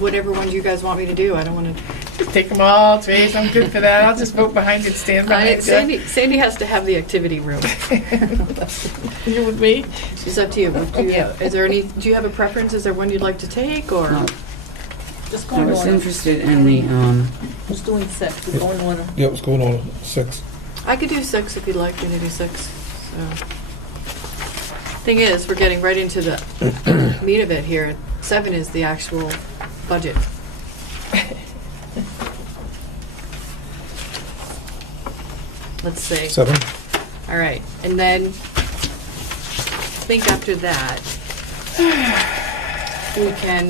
whatever ones you guys want me to do. I don't want to. Just take them all, Trace. I'm good for that. I'll just vote behind it, stand behind it. Sandy has to have the activity room. You with me? It's up to you. Is there any? Do you have a preference? Is there one you'd like to take, or? No. Just go I in was order. interested in the, Who's doing 6? We go in order. Yeah, what's going on? 6. I could do 6 if you'd like me to do 6. So. Thing is, we're getting right into the meat of it here. 7 is the actual budget. Let's see. 7? All right, and then I think after that, we can,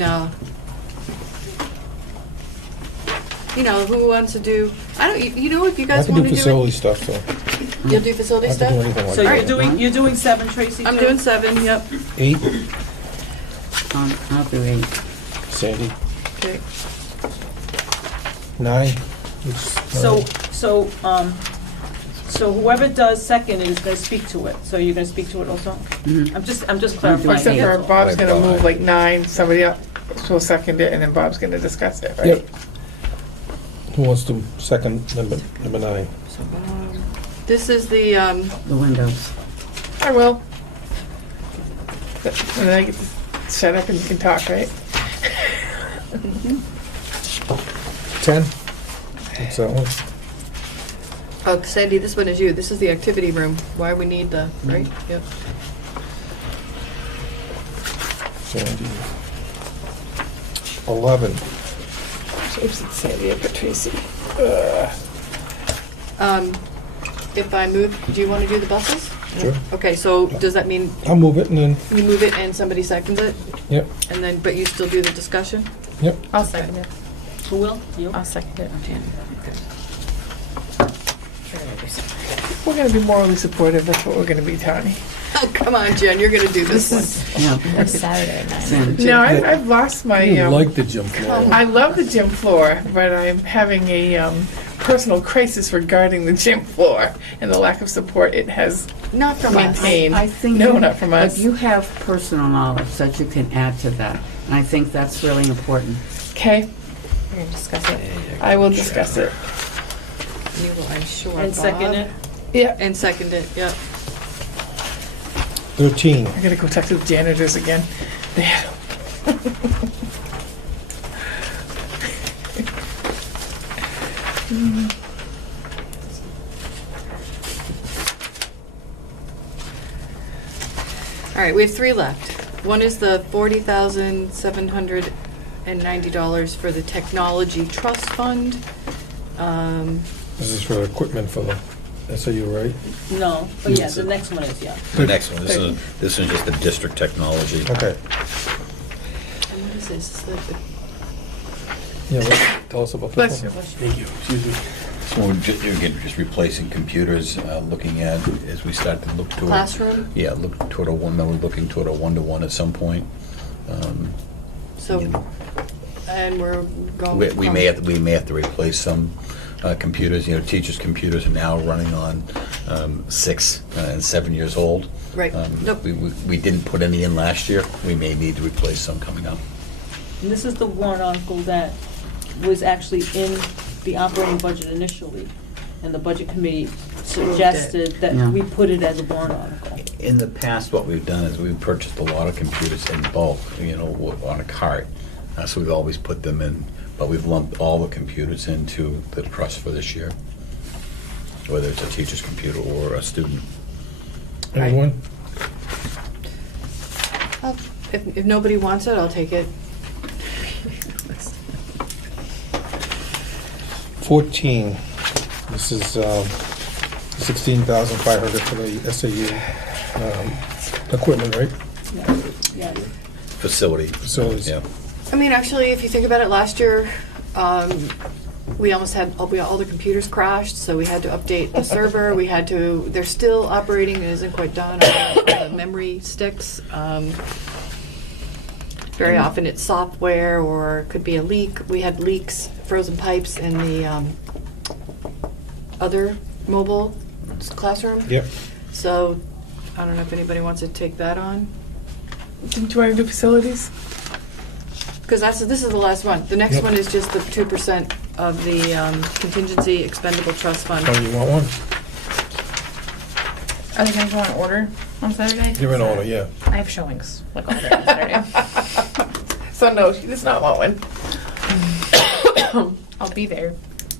who wants to do, I don't, if you I guys can want do to do facility it. stuff, so. You'll do facility I can do stuff? anything like So that. you're doing 7, Tracy? I'm too? doing 7, yep. 8, I'll do 8. Sandy. Okay. 9. So whoever does second is going to speak to it. So you're going to speak to it also? Mhm. I'm just I'll do clarifying. Except for eight. Bob's gonna Like move five. like 9, somebody else will second it, and then Bob's gonna discuss it, right? Yep. Who wants to second number 9? This is the, The windows. I will. And then I get to shut up and you can talk, right? 10? What's that one? oh, Sandy, this one is you. This is the activity room. Why we need the, right? Yep. Sandy. 11. Oops, it's Sandy and Patrici. If I move, do you want to do the buses? Sure. Okay, so does that mean I'll move it and then, you move it and somebody seconds it? yep, And then, but you still do the discussion? yep. I'll second it. Who will? You? I'll second it. We're gonna be morally supportive. That's what we're gonna be, Tony. Oh, come on, Jen, you're gonna do this one. Yeah. That's Saturday night. No, I've lost my. You like the gym floor. I love the gym floor, but I'm having a personal crisis regarding the gym floor and the lack of support it has Not from us. maintained. I think No, you- not from us. But you have personal knowledge that you can add to that, and I think that's really important. Okay, We're gonna discuss it. I will discuss it. You will, I'm sure, And second Bob. it? Yeah, And second it, yep. 13. I gotta go talk to the janitors again. They had All right, we have 3 left. One is the $40,790 for the Technology Trust Fund. This is for equipment for the SAU, right? No, but yeah, the next one is, yeah. The next one, this is just the district technology. Okay. And what is this? Yeah, tell us about Bless this you. one. Thank you. Excuse me. So we're just replacing computers, looking at, as we start to look toward. Classroom? Yeah, look toward we're looking toward a 1-to-1 at some point. So, and we're going. We may have to replace some computers. You know, teachers' computers are now running on 6 and 7 years old. Right. Nope. We didn't put any in last year. We may need to replace some coming up. And this is the warrant article that was actually in the operating budget initially, and the budget committee suggested that Yeah. we put it as a warrant article. In the past, what we've done is we've purchased a lot of computers in bulk, you know, on a cart. So we've always put them in, but we've lumped all the computers into the trust for this year, whether it's a teacher's computer or a student. Anyone? If nobody wants it, I'll take it. 14. This is 16,500 for the SAU equipment, right? Yeah. Facility. Facilities. Yeah. I mean, actually, if you think about it, last year, we almost had, all the computers crashed, so we had to update the server. They're still operating, it isn't quite done, the memory sticks. Very often it's software, or it could be a leak. We had leaks, frozen pipes in the other mobile classroom. Yep. So, I don't know if anybody wants to take that on. Didn't you want to do facilities? Because this is the last one. The next Yep. one is just the 2% of the contingency expendable trust fund. Oh, you want one? Are they going to go in order on Saturday? You're in order, yeah. I have showings like all day on Saturday. So no, she does not want one. I'll be there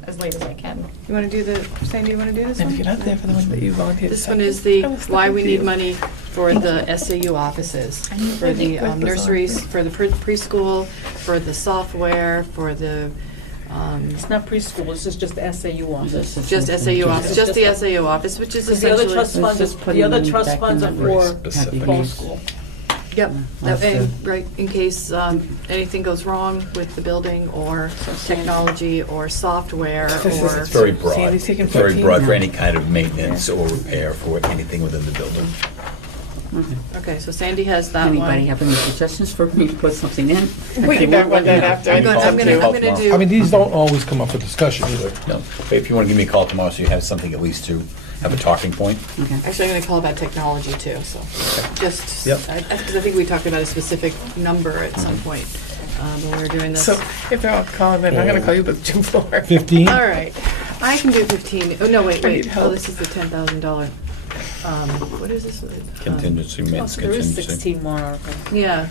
as late as I can. You want to do Sandy, you want to do this And if one? you're not there for the one that you volunteered. This to one second, is the I will step why up we to need you. money for the SAU offices, I need for the to put this on. nurseries, for the preschool, for the software, for the, It's not preschool, this is just the SAU office. just SAU office, just the SAU office, which is Because the other essentially. trust funds, just putting the other them trust back funds in are the for Specific. homeschool. Yep, That's and, right, in case anything goes wrong with the building, or technology, or software, or. It's very broad. Sandy's taking It's very 14 broad for now. any kind of maintenance or repair for anything within the building. Okay, so Sandy has that one. Anybody have any suggestions for me to put something in? We can talk about that after. I'm gonna do. I mean, these don't always come up for discussion either. No, but if you want to give me a call tomorrow, so you have something at least to have a talking point. Okay. Actually, I'm going to call about technology too, so just, Yep. because I think we talked about a specific number at some point. when we were doing this. So if they're all calling, then I'm gonna call you the gym floor. 15? All right, I can do 15. Oh, no, wait. I need Oh, help. this is the $10,000. What is this? Contingency, Oh, maintenance so there is contingency. 16 more articles. Yeah.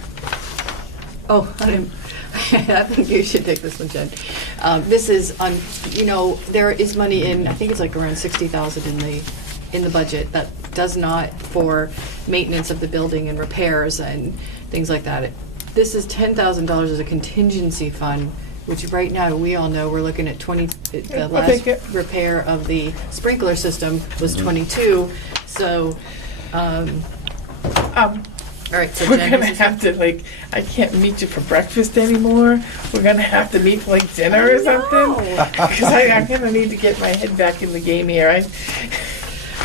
Oh, I think you should take this one, Jen. This is on, there is money in, I think it's like around 60,000 in the budget that does not for maintenance of the building and repairs and things like that. This is $10,000 as a contingency fund, which right now, we all know, we're looking at 20, the I'll last take it. repair of the sprinkler system was 22, so, all right, so We're Jen, gonna this is- have to, I can't meet you for breakfast anymore. We're gonna have to meet for dinner or something. Because I'm gonna need to get my head back in the game here.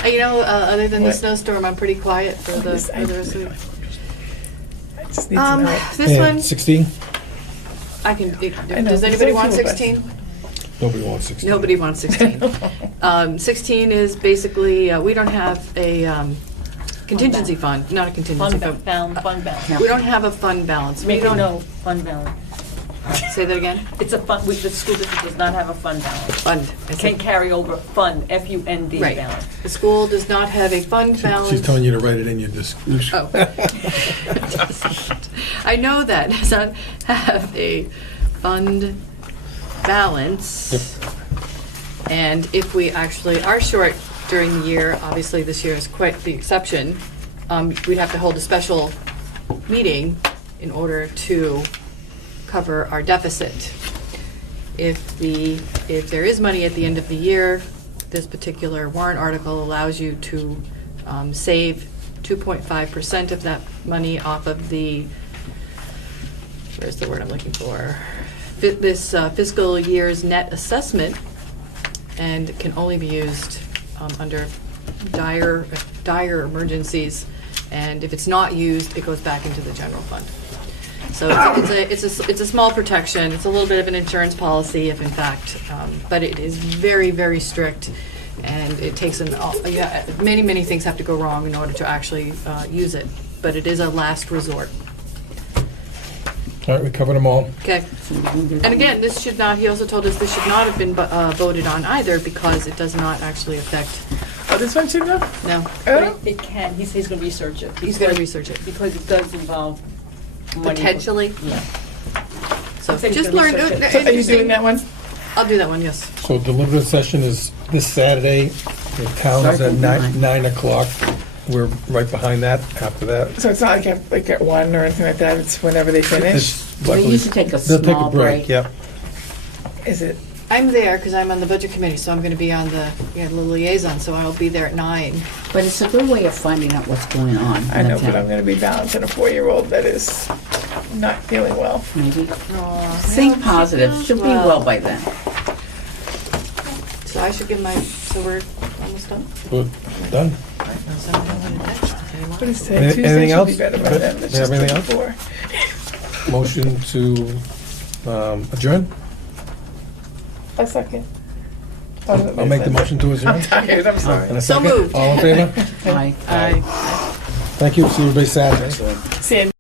other than the What? snowstorm, I'm pretty quiet for the Yes, for the rest of the week. I just need to know. This And one, 16? I can, I know, does anybody there's want only two of us. 16? Nobody wants 16. Nobody wants 16. 16 is basically, we don't have a contingency fund, not a contingency Fund fund. balance. We don't have a fund balance. We Make it don't, no, fund balance. say that again? It's a fund, the school district does not have a fund balance. Fund. I Can said- carry over fund, F-U-N-D Right. balance. The school does not have a fund balance. She's telling you to write it in your disclosure. Oh. I know that does not have a fund balance. And if we actually are short during the year, obviously this year is quite the exception, we'd have to hold a special meeting in order to cover our deficit. If there is money at the end of the year, this particular warrant article allows you to save 2.5% of that money off of the, where's the word I'm looking for? This fiscal year's net assessment, and can only be used under dire emergencies. And if it's not used, it goes back into the general fund. So it's a small protection. It's a little bit of an insurance policy, if in fact, but it is very, very strict, and it takes many things have to go wrong in order to actually use it. But it is a last resort. All right, we covered them all. Okay. And again, this should not. He also told us this should not have been voted on either because it does not actually affect. Oh, this one should go? No. Oh? It can, he says he's gonna research it. He's going to research it. Because it does involve money. Potentially. Yeah. So I think just he's gonna learn. research it. So are you doing that one? I'll do that one. Yes. So deliberative session is this Saturday. The town is at Starts at 9 o'clock. We're right behind that, after that. So it's not like at 1 or anything like that, it's whenever they finish? It's They luckily- used to take a They'll take a small break, break. yep. Is it? I'm there because I'm on the budget committee, so I'm going to be on the liaison. So I'll be there at 9. But it's a good way of finding out what's going on. I in the know, but town. I'm gonna be balancing a 4-year-old that is not feeling well. Maybe. Aw, Think well, positive. she She'll feels be well. well by then. So I should give my. So we're almost done. We're done. What is today? Any- Tuesday anything should else? be better by Good. then. Do It's you have just anything 24. Motion to adjourn? A second. I'll make the motion to adjourn. I'm tired, I'm sorry. And a So second? moved. All in favor? Aye. Aye. Thank you. See everybody Saturday. See you.